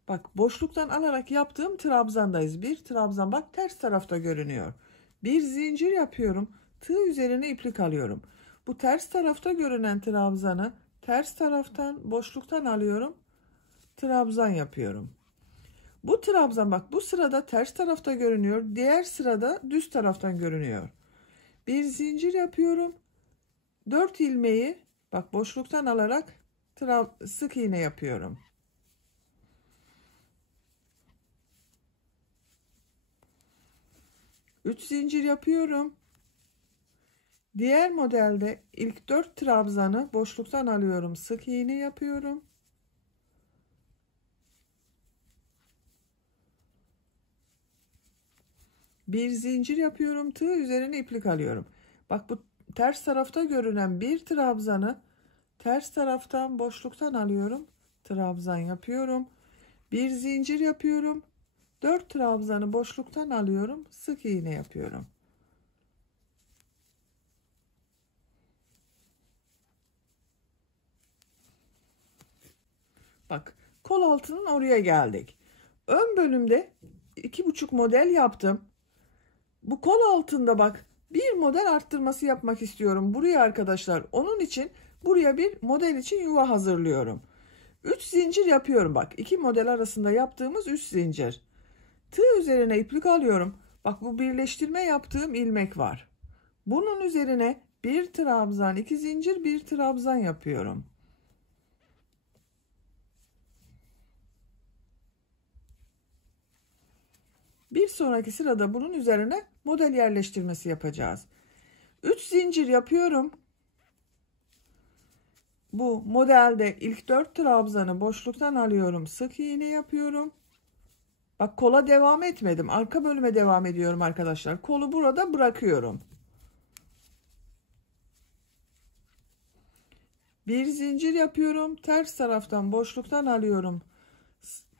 Bak boşluktan alarak yaptığım trabzandayız. Bir trabzan bak ters tarafta görünüyor. Bir zincir yapıyorum. Tığ üzerine iplik alıyorum. Bu ters tarafta görünen trabzanı ters taraftan boşluktan alıyorum. Trabzan yapıyorum. Bu trabzan bak bu sırada ters tarafta görünüyor. Diğer sırada düz taraftan görünüyor. Bir zincir yapıyorum. 4 ilmeği bak boşluktan alarak sık iğne yapıyorum. Üç zincir yapıyorum. Diğer modelde ilk 4 trabzanı boşluktan alıyorum. Sık iğne yapıyorum. Bir zincir yapıyorum. Tığ üzerine iplik alıyorum. Bak bu ters tarafta görünen bir trabzanı ters taraftan boşluktan alıyorum. Trabzan yapıyorum. Bir zincir yapıyorum. 4 trabzanı boşluktan alıyorum. Sık iğne yapıyorum. Bak kol altının oraya geldik. Ön bölümde 2,5 model yaptım. Bu kol altında bak bir model arttırması yapmak istiyorum buraya arkadaşlar. Onun için buraya bir model için yuva hazırlıyorum. 3 zincir yapıyorum bak. 2 model arasında yaptığımız 3 zincir. Tığ üzerine iplik alıyorum. Bak bu birleştirme yaptığım ilmek var. Bunun üzerine bir trabzan, 2 zincir, bir trabzan yapıyorum. Bir sonraki sırada bunun üzerine model yerleştirmesi yapacağız. 3 zincir yapıyorum. Bu modelde ilk 4 trabzanı boşluktan alıyorum. Sık iğne yapıyorum. Bak kola devam etmedim. Arka bölüme devam ediyorum arkadaşlar. Kolu burada bırakıyorum. Bir zincir yapıyorum. Ters taraftan boşluktan alıyorum.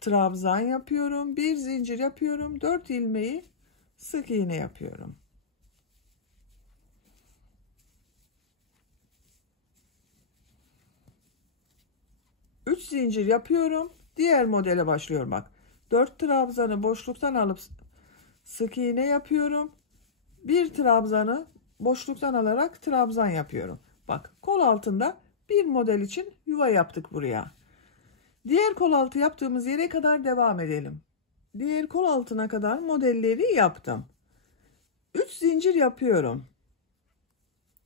Trabzan yapıyorum. Bir zincir yapıyorum. 4 ilmeği sık iğne yapıyorum. Üç zincir yapıyorum. Diğer modele başlıyorum bak. 4 trabzanı boşluktan alıp sık iğne yapıyorum. Bir trabzanı boşluktan alarak trabzan yapıyorum. Bak kol altında bir model için yuva yaptık buraya. Diğer kol altı yaptığımız yere kadar devam edelim. Diğer kol altına kadar modelleri yaptım. 3 zincir yapıyorum.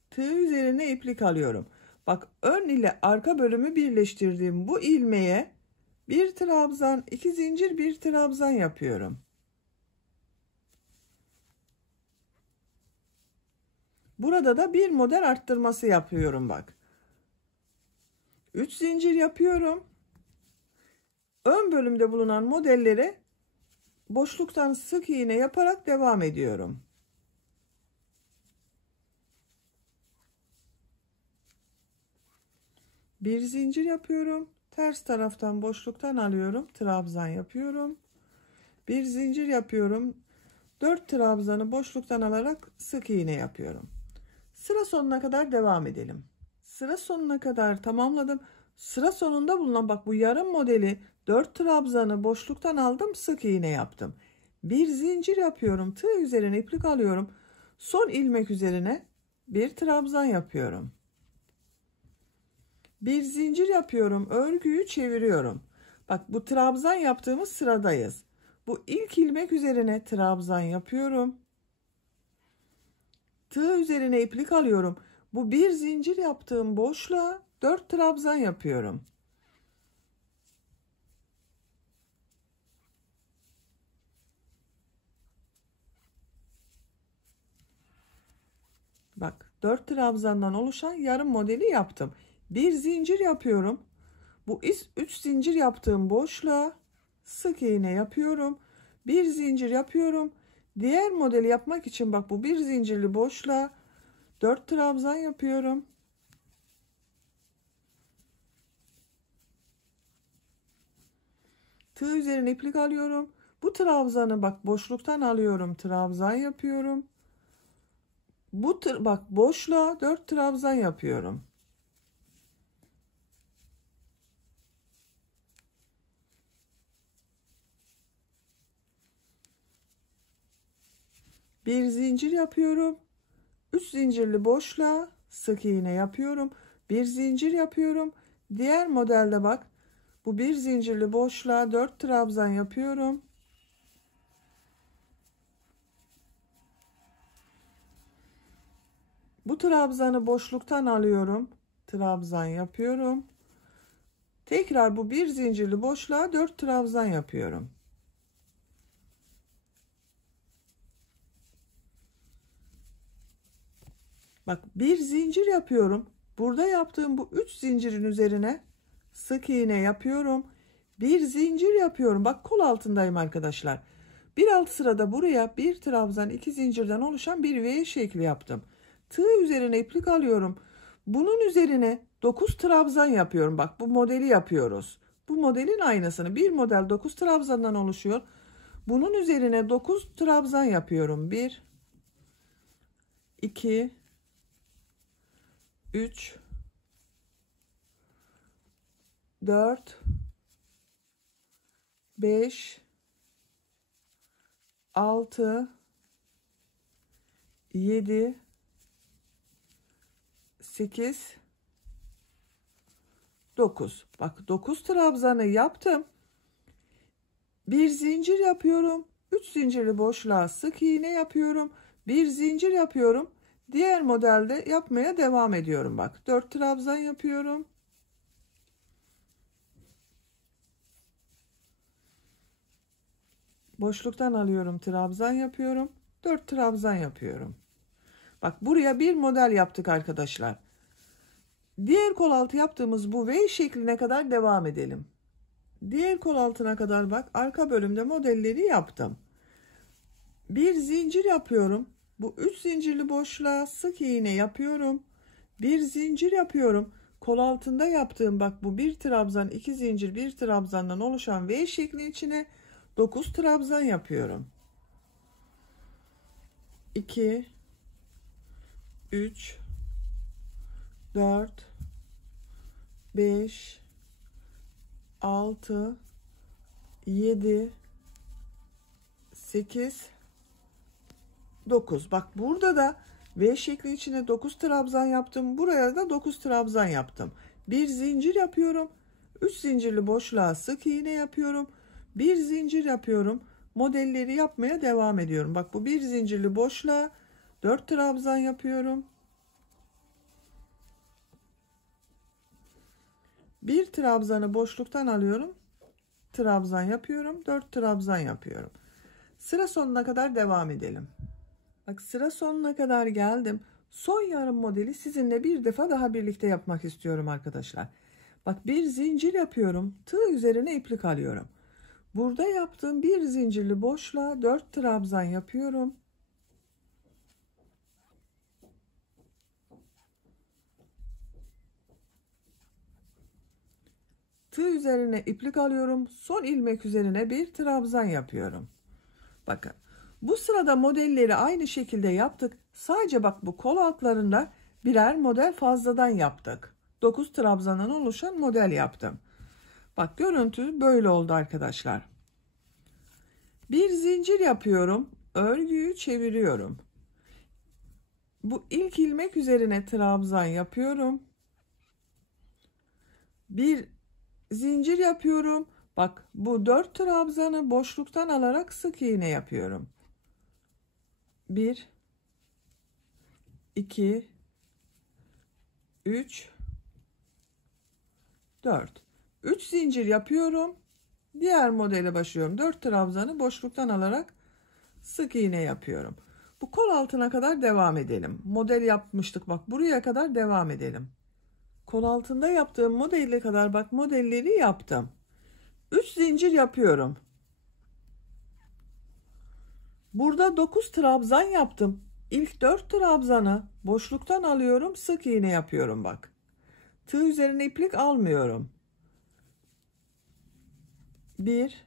Tığ üzerine iplik alıyorum. Bak ön ile arka bölümü birleştirdiğim bu ilmeğe bir trabzan, 2 zincir, bir trabzan yapıyorum. Burada da bir model arttırması yapıyorum bak. 3 zincir yapıyorum. Ön bölümde bulunan modellere boşluktan sık iğne yaparak devam ediyorum. Bir zincir yapıyorum. Ters taraftan boşluktan alıyorum. Trabzan yapıyorum. Bir zincir yapıyorum. 4 trabzanı boşluktan alarak sık iğne yapıyorum. Sıra sonuna kadar devam edelim. Sıra sonuna kadar tamamladım. Sıra sonunda bulunan bak bu yarım modeli 4 trabzanı boşluktan aldım, sık iğne yaptım. Bir zincir yapıyorum. Tığ üzerine iplik alıyorum. Son ilmek üzerine bir trabzan yapıyorum. Bir zincir yapıyorum. Örgüyü çeviriyorum. Bak bu trabzan yaptığımız sıradayız. Bu ilk ilmek üzerine trabzan yapıyorum. Tığ üzerine iplik alıyorum. Bu bir zincir yaptığım boşluğa 4 trabzan yapıyorum. Bak 4 trabzandan oluşan yarım modeli yaptım. Bir zincir yapıyorum. Bu 3 zincir yaptığım boşluğa sık iğne yapıyorum. Bir zincir yapıyorum. Diğer modeli yapmak için bak bu bir zincirli boşluğa 4 trabzan yapıyorum. Tığ üzerine iplik alıyorum. Bu trabzanı bak boşluktan alıyorum. Trabzan yapıyorum. Bak boşluğa 4 trabzan yapıyorum. Bir zincir yapıyorum. 3 zincirli boşluğa sık iğne yapıyorum. Bir zincir yapıyorum. Diğer modelde bak bu bir zincirli boşluğa 4 trabzan yapıyorum. Bu trabzanı boşluktan alıyorum. Trabzan yapıyorum. Tekrar bu bir zincirli boşluğa 4 trabzan yapıyorum. Bak bir zincir yapıyorum. Burada yaptığım bu 3 zincirin üzerine sık iğne yapıyorum. Bir zincir yapıyorum. Bak kol altındayım arkadaşlar. Bir alt sırada buraya bir trabzan, 2 zincirden oluşan bir V şekli yaptım. Tığ üzerine iplik alıyorum. Bunun üzerine 9 trabzan yapıyorum. Bak bu modeli yapıyoruz. Bu modelin aynısını. Bir model 9 trabzandan oluşuyor. Bunun üzerine 9 trabzan yapıyorum. 1 2 3 4 5, 6, 7, 8, 9. Bak 9 trabzanı yaptım. Bir zincir yapıyorum. 3 zincirli boşluğa sık iğne yapıyorum. Bir zincir yapıyorum. Diğer modelde yapmaya devam ediyorum. Bak 4 trabzan yapıyorum. Boşluktan alıyorum, trabzan yapıyorum. 4 trabzan yapıyorum. Bak buraya bir model yaptık arkadaşlar. Diğer kol altı yaptığımız bu V şekline kadar devam edelim. Diğer kol altına kadar bak arka bölümde modelleri yaptım. Bir zincir yapıyorum. Bu 3 zincirli boşluğa sık iğne yapıyorum. Bir zincir yapıyorum. Kol altında yaptığım bak bu bir trabzan, 2 zincir, bir trabzandan oluşan V şekli içine 9 trabzan yapıyorum. 2, 3, 4, 5, 6, 7, 8, 9. Bak burada da V şekli içine 9 trabzan yaptım. Buraya da 9 trabzan yaptım. Bir zincir yapıyorum. 3 zincirli boşluğa sık iğne yapıyorum. Bir zincir yapıyorum. Modelleri yapmaya devam ediyorum. Bak bu bir zincirli boşluğa 4 trabzan yapıyorum. Bir trabzanı boşluktan alıyorum. Trabzan yapıyorum. 4 trabzan yapıyorum. Sıra sonuna kadar devam edelim. Bak sıra sonuna kadar geldim. Son yarım modeli sizinle bir defa daha birlikte yapmak istiyorum arkadaşlar. Bak bir zincir yapıyorum. Tığ üzerine iplik alıyorum. Burada yaptığım bir zincirli boşluğa 4 trabzan yapıyorum. Tığ üzerine iplik alıyorum. Son ilmek üzerine bir trabzan yapıyorum. Bakın bu sırada modelleri aynı şekilde yaptık. Sadece bak bu kol altlarında birer model fazladan yaptık. 9 trabzandan oluşan model yaptım. Bak görüntü böyle oldu arkadaşlar. Bir zincir yapıyorum. Örgüyü çeviriyorum. Bu ilk ilmek üzerine trabzan yapıyorum. Bir zincir yapıyorum. Bak bu 4 trabzanı boşluktan alarak sık iğne yapıyorum. 1, 2, 3, 4. 3 zincir yapıyorum. Diğer modele başlıyorum. 4 trabzanı boşluktan alarak sık iğne yapıyorum. Bu kol altına kadar devam edelim. Model yapmıştık. Bak buraya kadar devam edelim. Kol altında yaptığım modelle kadar bak modelleri yaptım. 3 zincir yapıyorum. Burada 9 trabzan yaptım. İlk 4 trabzanı boşluktan alıyorum. Sık iğne yapıyorum bak. Tığ üzerine iplik almıyorum. 1,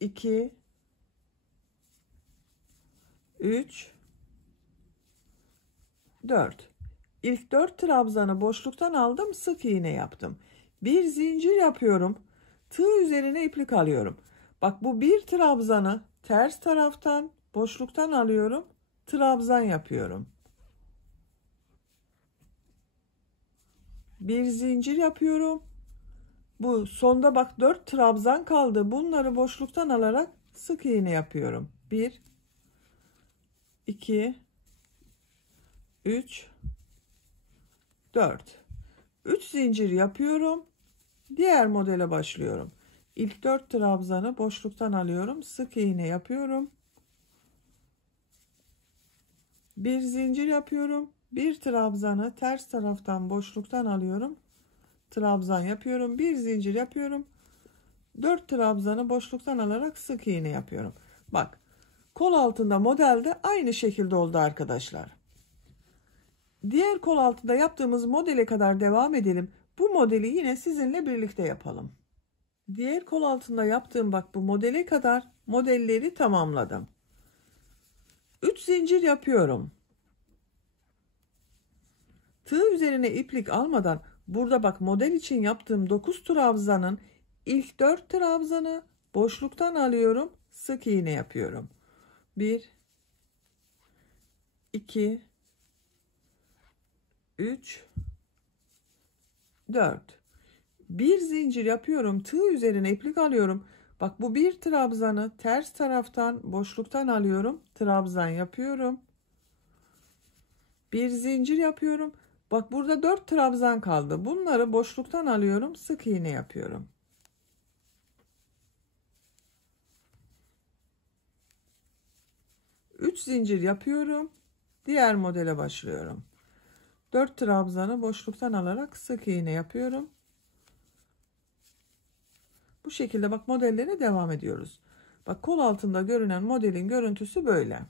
2, 3, 4. İlk 4 trabzanı boşluktan aldım, sık iğne yaptım. Bir zincir yapıyorum. Tığ üzerine iplik alıyorum. Bak bu bir trabzanı ters taraftan boşluktan alıyorum. Trabzan yapıyorum. Bir zincir yapıyorum. Bu sonda bak 4 trabzan kaldı. Bunları boşluktan alarak sık iğne yapıyorum. 1, 2, 3, 4. 3 zincir yapıyorum. Diğer modele başlıyorum. İlk 4 trabzanı boşluktan alıyorum. Sık iğne yapıyorum. Bir zincir yapıyorum. Bir trabzanı ters taraftan boşluktan alıyorum. Trabzan yapıyorum. Bir zincir yapıyorum. 4 trabzanı boşluktan alarak sık iğne yapıyorum. Bak kol altında modelde aynı şekilde oldu arkadaşlar. Diğer kol altında yaptığımız modele kadar devam edelim. Bu modeli yine sizinle birlikte yapalım. Diğer kol altında yaptığım bak bu modele kadar modelleri tamamladım. 3 zincir yapıyorum. Tığ üzerine iplik almadan Burada bak model için yaptığım 9 trabzanın ilk 4 trabzanı boşluktan alıyorum. Sık iğne yapıyorum. 1 2 3 4. Bir zincir yapıyorum. Tığ üzerine iplik alıyorum. Bak bu bir trabzanı ters taraftan boşluktan alıyorum. Trabzan yapıyorum. Bir zincir yapıyorum. Bak burada 4 trabzan kaldı. Bunları boşluktan alıyorum. Sık iğne yapıyorum. Üç zincir yapıyorum. Diğer modele başlıyorum. 4 trabzanı boşluktan alarak sık iğne yapıyorum. Bu şekilde bak modellerine devam ediyoruz. Bak kol altında görünen modelin görüntüsü böyle.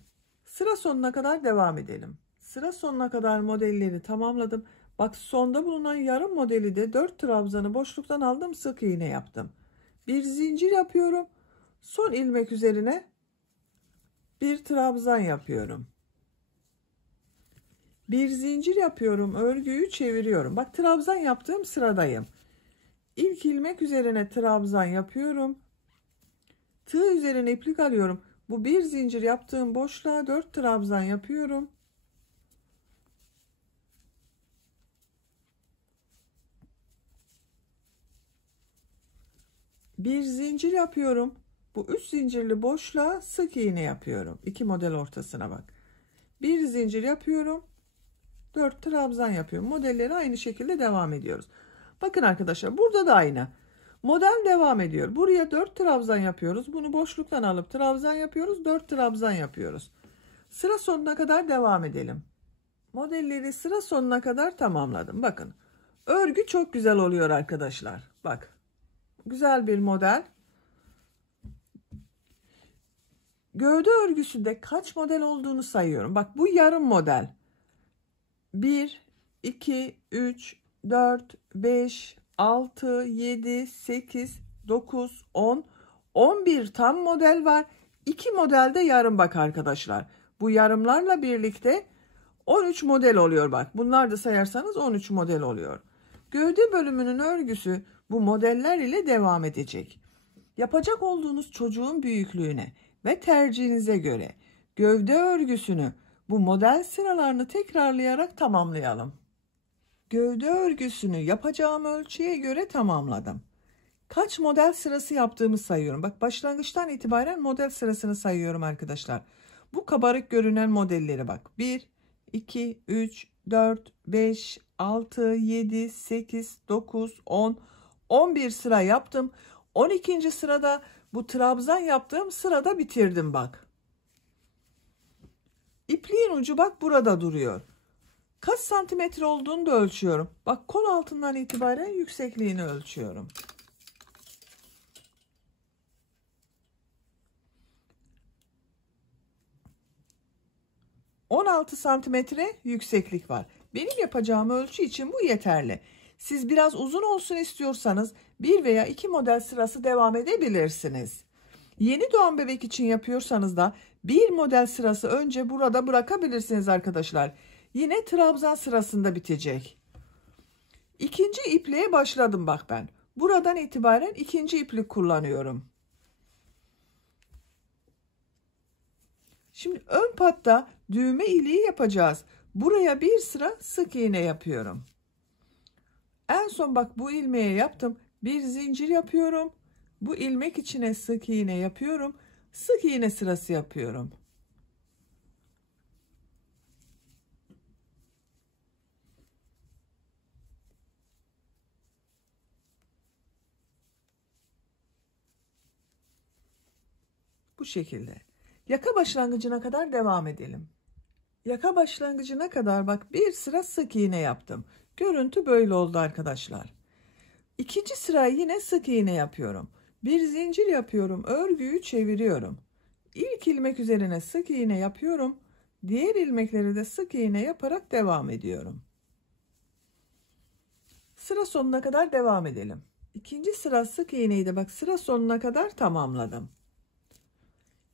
Sıra sonuna kadar devam edelim. Sıra sonuna kadar modelleri tamamladım. Bak sonda bulunan yarım modeli de 4 trabzanı boşluktan aldım, sık iğne yaptım. Bir zincir yapıyorum. Son ilmek üzerine bir trabzan yapıyorum. Bir zincir yapıyorum, örgüyü çeviriyorum. Bak trabzan yaptığım sıradayım. İlk ilmek üzerine trabzan yapıyorum. Tığ üzerine iplik alıyorum. Bu bir zincir yaptığım boşluğa 4 trabzan yapıyorum. Bir zincir yapıyorum. Bu 3 zincirli boşluğa sık iğne yapıyorum. 2 model ortasına bak. Bir zincir yapıyorum. 4 trabzan yapıyorum. Modelleri aynı şekilde devam ediyoruz. Bakın arkadaşlar burada da aynı. Model devam ediyor. Buraya 4 trabzan yapıyoruz. Bunu boşluktan alıp trabzan yapıyoruz. 4 trabzan yapıyoruz. Sıra sonuna kadar devam edelim. Modelleri sıra sonuna kadar tamamladım. Bakın. Örgü çok güzel oluyor arkadaşlar. Bak. Güzel bir model. Gövde örgüsünde kaç model olduğunu sayıyorum. Bak bu yarım model. 1, 2, 3, 4, 5, 6, 7, 8, 9, 10, 11 tam model var. 2 model de yarım bak arkadaşlar. Bu yarımlarla birlikte 13 model oluyor bak. Bunlar da sayarsanız 13 model oluyor. Gövde bölümünün örgüsü bu modeller ile devam edecek. Yapacak olduğunuz çocuğun büyüklüğüne ve tercihinize göre gövde örgüsünü bu model sıralarını tekrarlayarak tamamlayalım. Gövde örgüsünü yapacağım ölçüye göre tamamladım. Kaç model sırası yaptığımı sayıyorum. Bak başlangıçtan itibaren model sırasını sayıyorum arkadaşlar. Bu kabarık görünen modelleri bak. 1, 2, 3, 4, 5, 6, 7, 8, 9, 10, 11 sıra yaptım. 12. sırada bu trabzan yaptığım sırada bitirdim bak. İpliğin ucu bak burada duruyor. Kaç santimetre olduğunu da ölçüyorum. Bak kol altından itibaren yüksekliğini ölçüyorum. 16 santimetre yükseklik var. Benim yapacağım ölçü için bu yeterli. Siz biraz uzun olsun istiyorsanız 1 veya 2 model sırası devam edebilirsiniz. Yeni doğan bebek için yapıyorsanız da bir model sırası önce burada bırakabilirsiniz arkadaşlar. Yine trabzan sırasında bitecek. İkinci ipliğe başladım bak ben. Buradan itibaren ikinci iplik kullanıyorum. Şimdi ön patta düğme iliği yapacağız. Buraya bir sıra sık iğne yapıyorum. En son bak bu ilmeğe yaptım. Bir zincir yapıyorum. Bu ilmek içine sık iğne yapıyorum. Sık iğne sırası yapıyorum. Bu şekilde. Yaka başlangıcına kadar devam edelim. Yaka başlangıcına kadar bak bir sıra sık iğne yaptım. Görüntü böyle oldu arkadaşlar. İkinci sırayı yine sık iğne yapıyorum. Bir zincir yapıyorum. Örgüyü çeviriyorum. İlk ilmek üzerine sık iğne yapıyorum. Diğer ilmekleri de sık iğne yaparak devam ediyorum. Sıra sonuna kadar devam edelim. İkinci sıra sık iğneyi de bak sıra sonuna kadar tamamladım.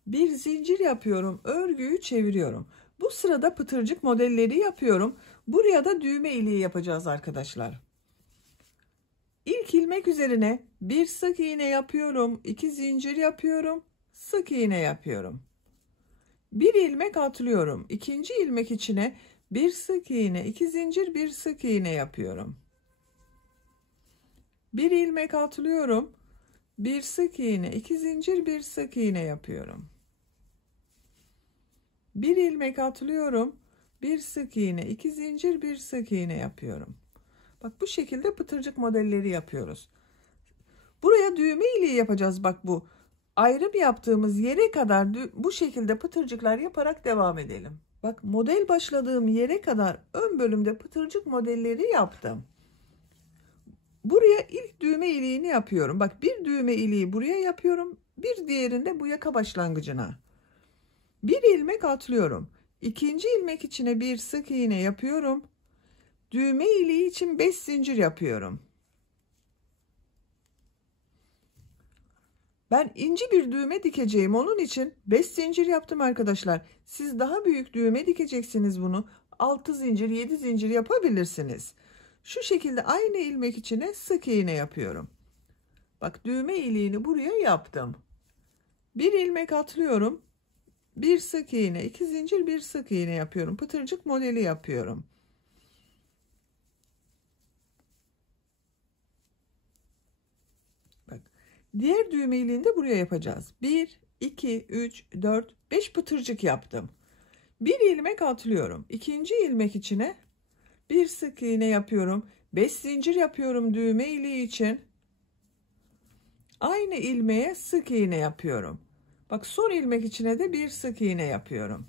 Bir zincir yapıyorum. Örgüyü çeviriyorum. Bu sırada pıtırcık modelleri yapıyorum. Buraya da düğme iliği yapacağız arkadaşlar. İlk ilmek üzerine bir sık iğne yapıyorum, 2 zincir yapıyorum, sık iğne yapıyorum. Bir ilmek atlıyorum. İkinci ilmek içine bir sık iğne, 2 zincir, bir sık iğne yapıyorum. Bir ilmek atlıyorum. Bir sık iğne, 2 zincir, bir sık iğne yapıyorum. Bir ilmek atlıyorum. Bir sık iğne, 2 zincir, bir sık iğne yapıyorum. Bak bu şekilde pıtırcık modelleri yapıyoruz. Buraya düğme iliği yapacağız. Bak bu ayrım yaptığımız yere kadar bu şekilde pıtırcıklar yaparak devam edelim. Bak model başladığım yere kadar ön bölümde pıtırcık modelleri yaptım. Buraya ilk düğme iliğini yapıyorum. Bak bir düğme iliği buraya yapıyorum. Bir diğerinde bu yaka başlangıcına. Bir ilmek atlıyorum. İkinci ilmek içine bir sık iğne yapıyorum. Düğme iliği için 5 zincir yapıyorum. Ben ince bir düğme dikeceğim. Onun için 5 zincir yaptım arkadaşlar. Siz daha büyük düğme dikeceksiniz bunu. 6 zincir, 7 zincir yapabilirsiniz. Şu şekilde aynı ilmek içine sık iğne yapıyorum. Bak düğme iliğini buraya yaptım. Bir ilmek atlıyorum. Bir sık iğne, 2 zincir, bir sık iğne yapıyorum. Pıtırcık modeli yapıyorum. Bak diğer düğme iliğini de buraya yapacağız. 1, 2, 3, 4, 5 pıtırcık yaptım. Bir ilmek atlıyorum. İkinci ilmek içine bir sık iğne yapıyorum. 5 zincir yapıyorum düğme iliği için. Aynı ilmeğe sık iğne yapıyorum. Bak son ilmek içine de bir sık iğne yapıyorum.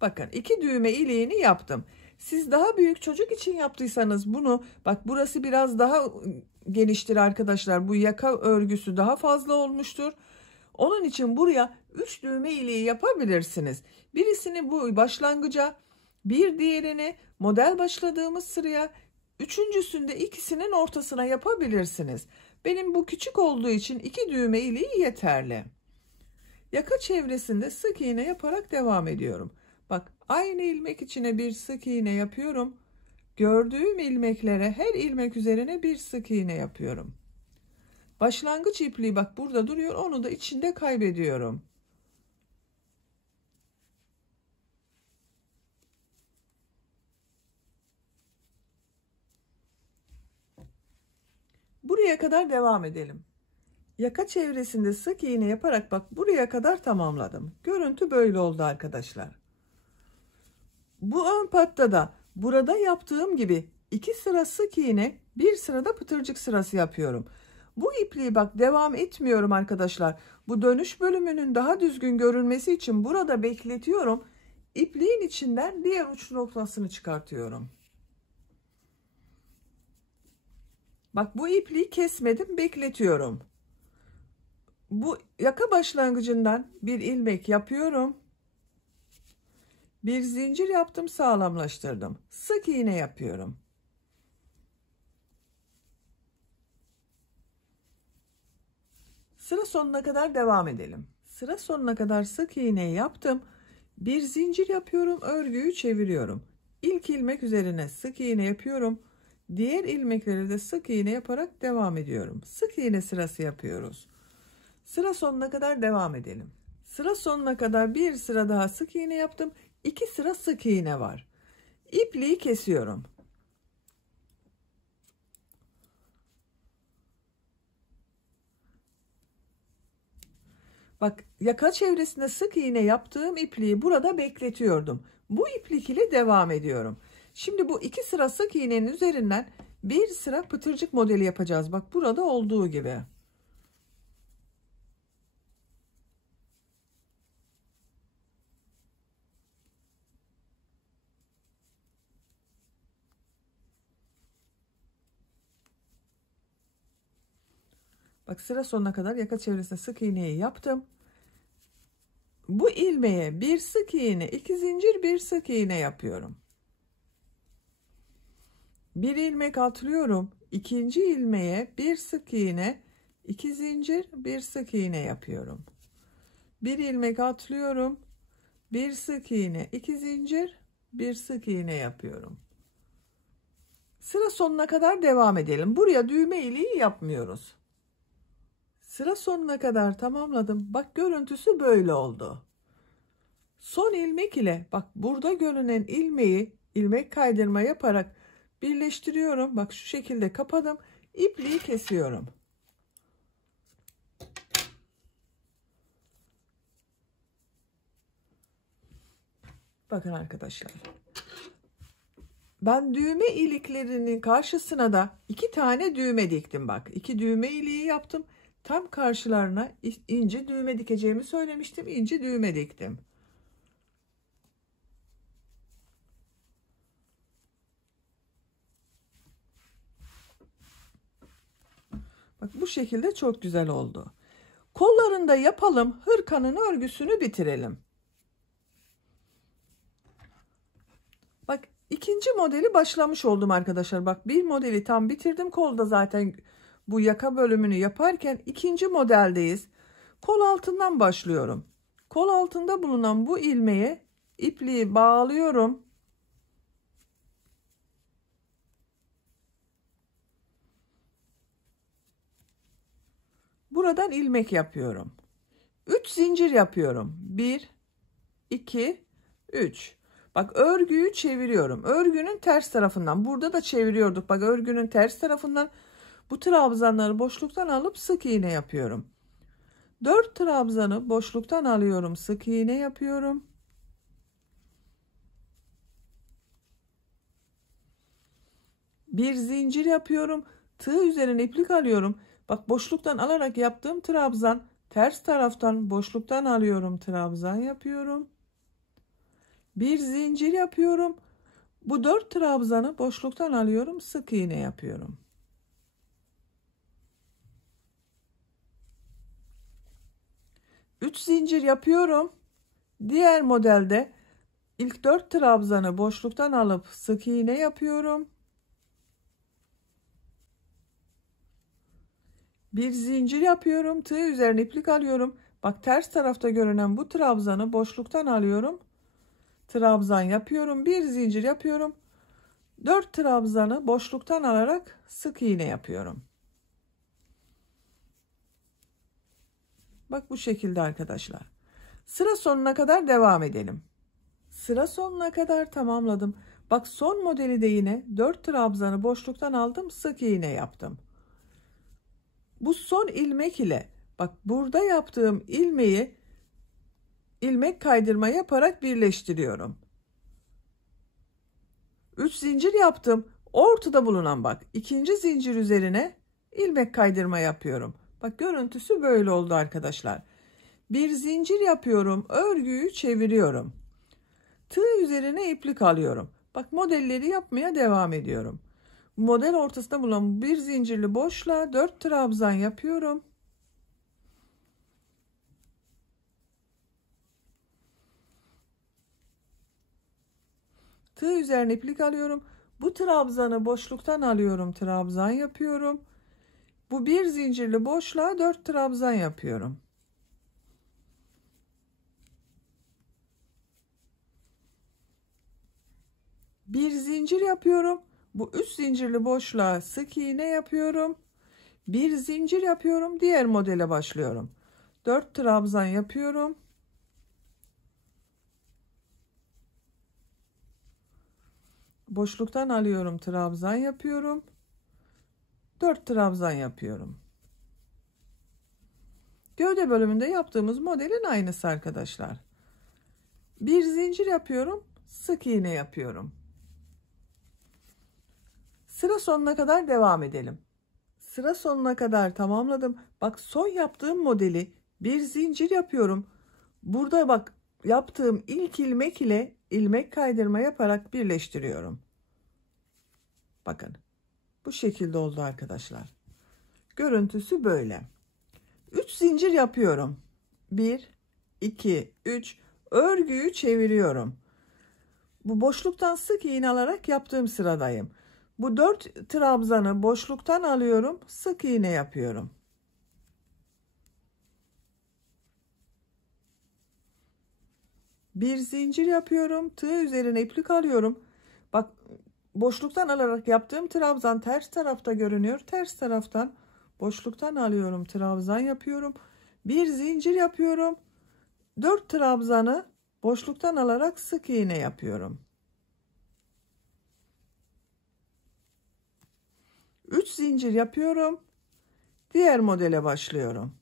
Bakın 2 düğme iliğini yaptım. Siz daha büyük çocuk için yaptıysanız bunu, bak burası biraz daha geniştir arkadaşlar. Bu yaka örgüsü daha fazla olmuştur. Onun için buraya 3 düğme iliği yapabilirsiniz. Birisini bu başlangıca, bir diğerini model başladığımız sıraya, üçüncüsünde ikisinin ortasına yapabilirsiniz. Benim bu küçük olduğu için 2 düğme iliği yeterli. Yaka çevresinde sık iğne yaparak devam ediyorum. Bak aynı ilmek içine bir sık iğne yapıyorum. Gördüğüm ilmeklere her ilmek üzerine bir sık iğne yapıyorum. Başlangıç ipliği bak burada duruyor, onu da içinde kaybediyorum. Buraya kadar devam edelim. Yaka çevresinde sık iğne yaparak bak buraya kadar tamamladım. Görüntü böyle oldu arkadaşlar. Bu ön patta da burada yaptığım gibi 2 sıra sık iğne, bir sırada pıtırcık sırası yapıyorum. Bu ipliği bak devam etmiyorum arkadaşlar. Bu dönüş bölümünün daha düzgün görünmesi için burada bekletiyorum. İpliğin içinden diğer uç noktasını çıkartıyorum. Bak bu ipliği kesmedim, bekletiyorum. Bu yaka başlangıcından bir ilmek yapıyorum. Bir zincir yaptım, sağlamlaştırdım. Sık iğne yapıyorum. Sıra sonuna kadar devam edelim. Sıra sonuna kadar sık iğne yaptım. Bir zincir yapıyorum, örgüyü çeviriyorum. İlk ilmek üzerine sık iğne yapıyorum. Diğer ilmekleri de sık iğne yaparak devam ediyorum. Sık iğne sırası yapıyoruz. Sıra sonuna kadar devam edelim. Sıra sonuna kadar bir sıra daha sık iğne yaptım. 2 sıra sık iğne var. İpliği kesiyorum. Bak yaka çevresinde sık iğne yaptığım ipliği burada bekletiyordum. Bu iplik ile devam ediyorum. Şimdi bu 2 sıra sık iğnenin üzerinden bir sıra pıtırcık modeli yapacağız. Bak burada olduğu gibi. Bak sıra sonuna kadar yaka çevresinde sık iğneyi yaptım. Bu ilmeğe bir sık iğne, 2 zincir, bir sık iğne yapıyorum. Bir ilmek atlıyorum. İkinci ilmeğe bir sık iğne, 2 zincir, bir sık iğne yapıyorum. Bir ilmek atlıyorum. Bir sık iğne, 2 zincir, bir sık iğne yapıyorum. Sıra sonuna kadar devam edelim. Buraya düğme iliği yapmıyoruz. Sıra sonuna kadar tamamladım. Bak görüntüsü böyle oldu. Son ilmek ile bak burada görünen ilmeği ilmek kaydırma yaparak birleştiriyorum. Bak şu şekilde kapadım. İpliği kesiyorum. Bakın arkadaşlar. Ben düğme iliklerinin karşısına da 2 tane düğme diktim bak. 2 düğme iliği yaptım. Tam karşılarına ince düğme dikeceğimi söylemiştim. İnce düğme diktim. Bak bu şekilde çok güzel oldu. Kollarında yapalım. Hırkanın örgüsünü bitirelim. Bak ikinci modeli başlamış oldum arkadaşlar. Bak bir modeli tam bitirdim. Kolda zaten bu yaka bölümünü yaparken ikinci modeldeyiz. Kol altından başlıyorum. Kol altında bulunan bu ilmeğe ipliği bağlıyorum. Buradan ilmek yapıyorum. 3 zincir yapıyorum. 1 2 3. Bak örgüyü çeviriyorum. Örgünün ters tarafından. Burada da çeviriyorduk. Bak örgünün ters tarafından bu trabzanları boşluktan alıp sık iğne yapıyorum. 4 trabzanı boşluktan alıyorum. Sık iğne yapıyorum. Bir zincir yapıyorum. Tığ üzerine iplik alıyorum. Bak boşluktan alarak yaptığım trabzan ters taraftan boşluktan alıyorum. Trabzan yapıyorum. Bir zincir yapıyorum. Bu 4 trabzanı boşluktan alıyorum. Sık iğne yapıyorum. Üç zincir yapıyorum. Diğer modelde ilk 4 trabzanı boşluktan alıp sık iğne yapıyorum. Bir zincir yapıyorum. Tığ üzerine iplik alıyorum. Bak ters tarafta görünen bu trabzanı boşluktan alıyorum. Trabzan yapıyorum. Bir zincir yapıyorum. 4 trabzanı boşluktan alarak sık iğne yapıyorum. Bak bu şekilde arkadaşlar. Sıra sonuna kadar devam edelim. Sıra sonuna kadar tamamladım. Bak son modeli de yine 4 trabzanı boşluktan aldım. Sık iğne yaptım. Bu son ilmek ile bak burada yaptığım ilmeği ilmek kaydırma yaparak birleştiriyorum. 3 zincir yaptım. Ortada bulunan bak ikinci zincir üzerine ilmek kaydırma yapıyorum. Bak görüntüsü böyle oldu arkadaşlar. Bir zincir yapıyorum. Örgüyü çeviriyorum. Tığ üzerine iplik alıyorum. Bak modelleri yapmaya devam ediyorum. Model ortasında bulunan bir zincirli boşluğa 4 trabzan yapıyorum. Tığ üzerine iplik alıyorum. Bu trabzanı boşluktan alıyorum. Trabzan yapıyorum. Bu bir zincirli boşluğa 4 trabzan yapıyorum. Bir zincir yapıyorum. Bu 3 zincirli boşluğa sık iğne yapıyorum. Bir zincir yapıyorum. Diğer modele başlıyorum. 4 trabzan yapıyorum. Boşluktan alıyorum. Trabzan yapıyorum. 4 trabzan yapıyorum. Gövde bölümünde yaptığımız modelin aynısı arkadaşlar. Bir zincir yapıyorum. Sık iğne yapıyorum. Sıra sonuna kadar devam edelim. Sıra sonuna kadar tamamladım. Bak son yaptığım modeli bir zincir yapıyorum. Burada bak yaptığım ilk ilmek ile ilmek kaydırma yaparak birleştiriyorum. Bakın bu şekilde oldu arkadaşlar. Görüntüsü böyle. 3 zincir yapıyorum. 1 2 3 örgüyü çeviriyorum. Bu boşluktan sık iğne alarak yaptığım sıradayım. Bu 4 trabzanı boşluktan alıyorum. Sık iğne yapıyorum. Bir zincir yapıyorum. Tığ üzerine iplik alıyorum. Bak boşluktan alarak yaptığım trabzan ters tarafta görünüyor. Ters taraftan boşluktan alıyorum, trabzan yapıyorum. Bir zincir yapıyorum. 4 trabzanı boşluktan alarak sık iğne yapıyorum. 3 zincir yapıyorum. Diğer modele başlıyorum.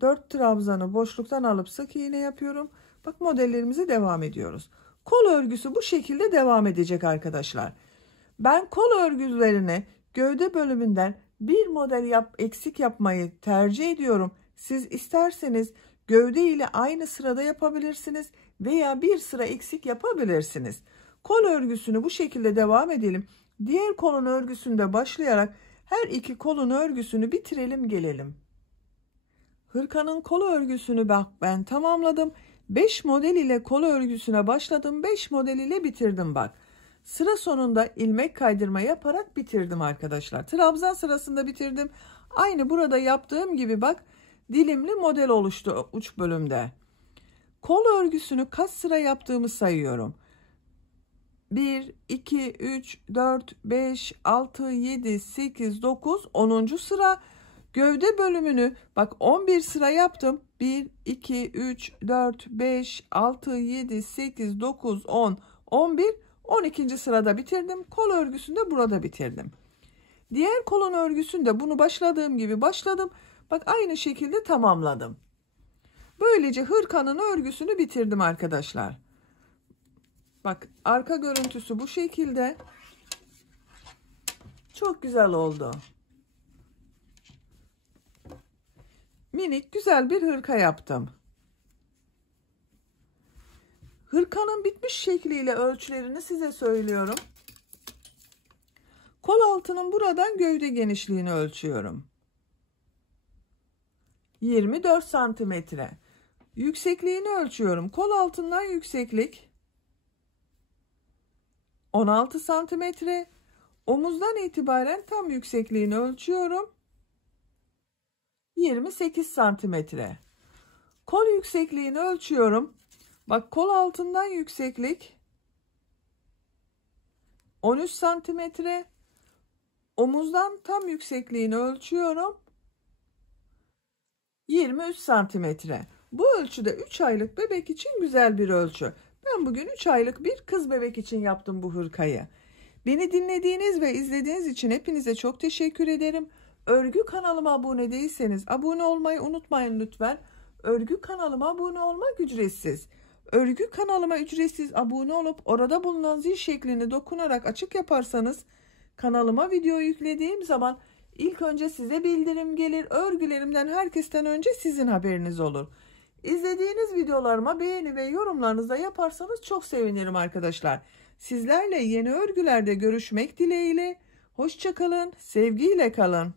4 trabzanı boşluktan alıp sık iğne yapıyorum. Bak, modellerimize devam ediyoruz. Kol örgüsü bu şekilde devam edecek arkadaşlar. Ben kol örgülerine gövde bölümünden bir model eksik yapmayı tercih ediyorum. Siz isterseniz gövde ile aynı sırada yapabilirsiniz veya bir sıra eksik yapabilirsiniz. Kol örgüsünü bu şekilde devam edelim. Diğer kolun örgüsünde başlayarak her iki kolun örgüsünü bitirelim gelelim. Hırkanın kol örgüsünü ben tamamladım. 5 model ile kol örgüsüne başladım. 5 model ile bitirdim bak. Sıra sonunda ilmek kaydırma yaparak bitirdim arkadaşlar. Trabzan sırasında bitirdim. Aynı burada yaptığım gibi bak, dilimli model oluştu uç bölümde. Kol örgüsünü kaç sıra yaptığımı sayıyorum. 1, 2, 3, 4, 5, 6, 7, 8, 9, 10. sıra. Gövde bölümünü bak 11 sıra yaptım. 1, 2, 3, 4, 5, 6, 7, 8, 9, 10, 11, 12. sırada bitirdim. Kol örgüsünde burada bitirdim. Diğer kolun örgüsünde bunu başladığım gibi başladım. Bak, aynı şekilde tamamladım. Böylece hırkanın örgüsünü bitirdim arkadaşlar. Bak, arka görüntüsü bu şekilde. Çok güzel oldu. Minik güzel bir hırka yaptım. Hırkanın bitmiş şekliyle ölçülerini size söylüyorum. Kol altının buradan gövde genişliğini ölçüyorum. 24 santimetre. Yüksekliğini ölçüyorum. Kol altından yükseklik 16 santimetre. Omuzdan itibaren tam yüksekliğini ölçüyorum. 28 santimetre. Kol yüksekliğini ölçüyorum. Bak, kol altından yükseklik 13 santimetre. Omuzdan tam yüksekliğini ölçüyorum. 23 santimetre. Bu ölçüde 3 aylık bebek için güzel bir ölçü. Ben bugün 3 aylık bir kız bebek için yaptım bu hırkayı. Beni dinlediğiniz ve izlediğiniz için hepinize çok teşekkür ederim. Örgü kanalıma abone değilseniz abone olmayı unutmayın lütfen. Örgü kanalıma abone olmak ücretsiz. Örgü kanalıma ücretsiz abone olup orada bulunan zil şeklini dokunarak açık yaparsanız kanalıma video yüklediğim zaman ilk önce size bildirim gelir. Örgülerimden herkesten önce sizin haberiniz olur. İzlediğiniz videolarıma beğeni ve yorumlarınızı da yaparsanız çok sevinirim arkadaşlar. Sizlerle yeni örgülerde görüşmek dileğiyle. Hoşça kalın, sevgiyle kalın.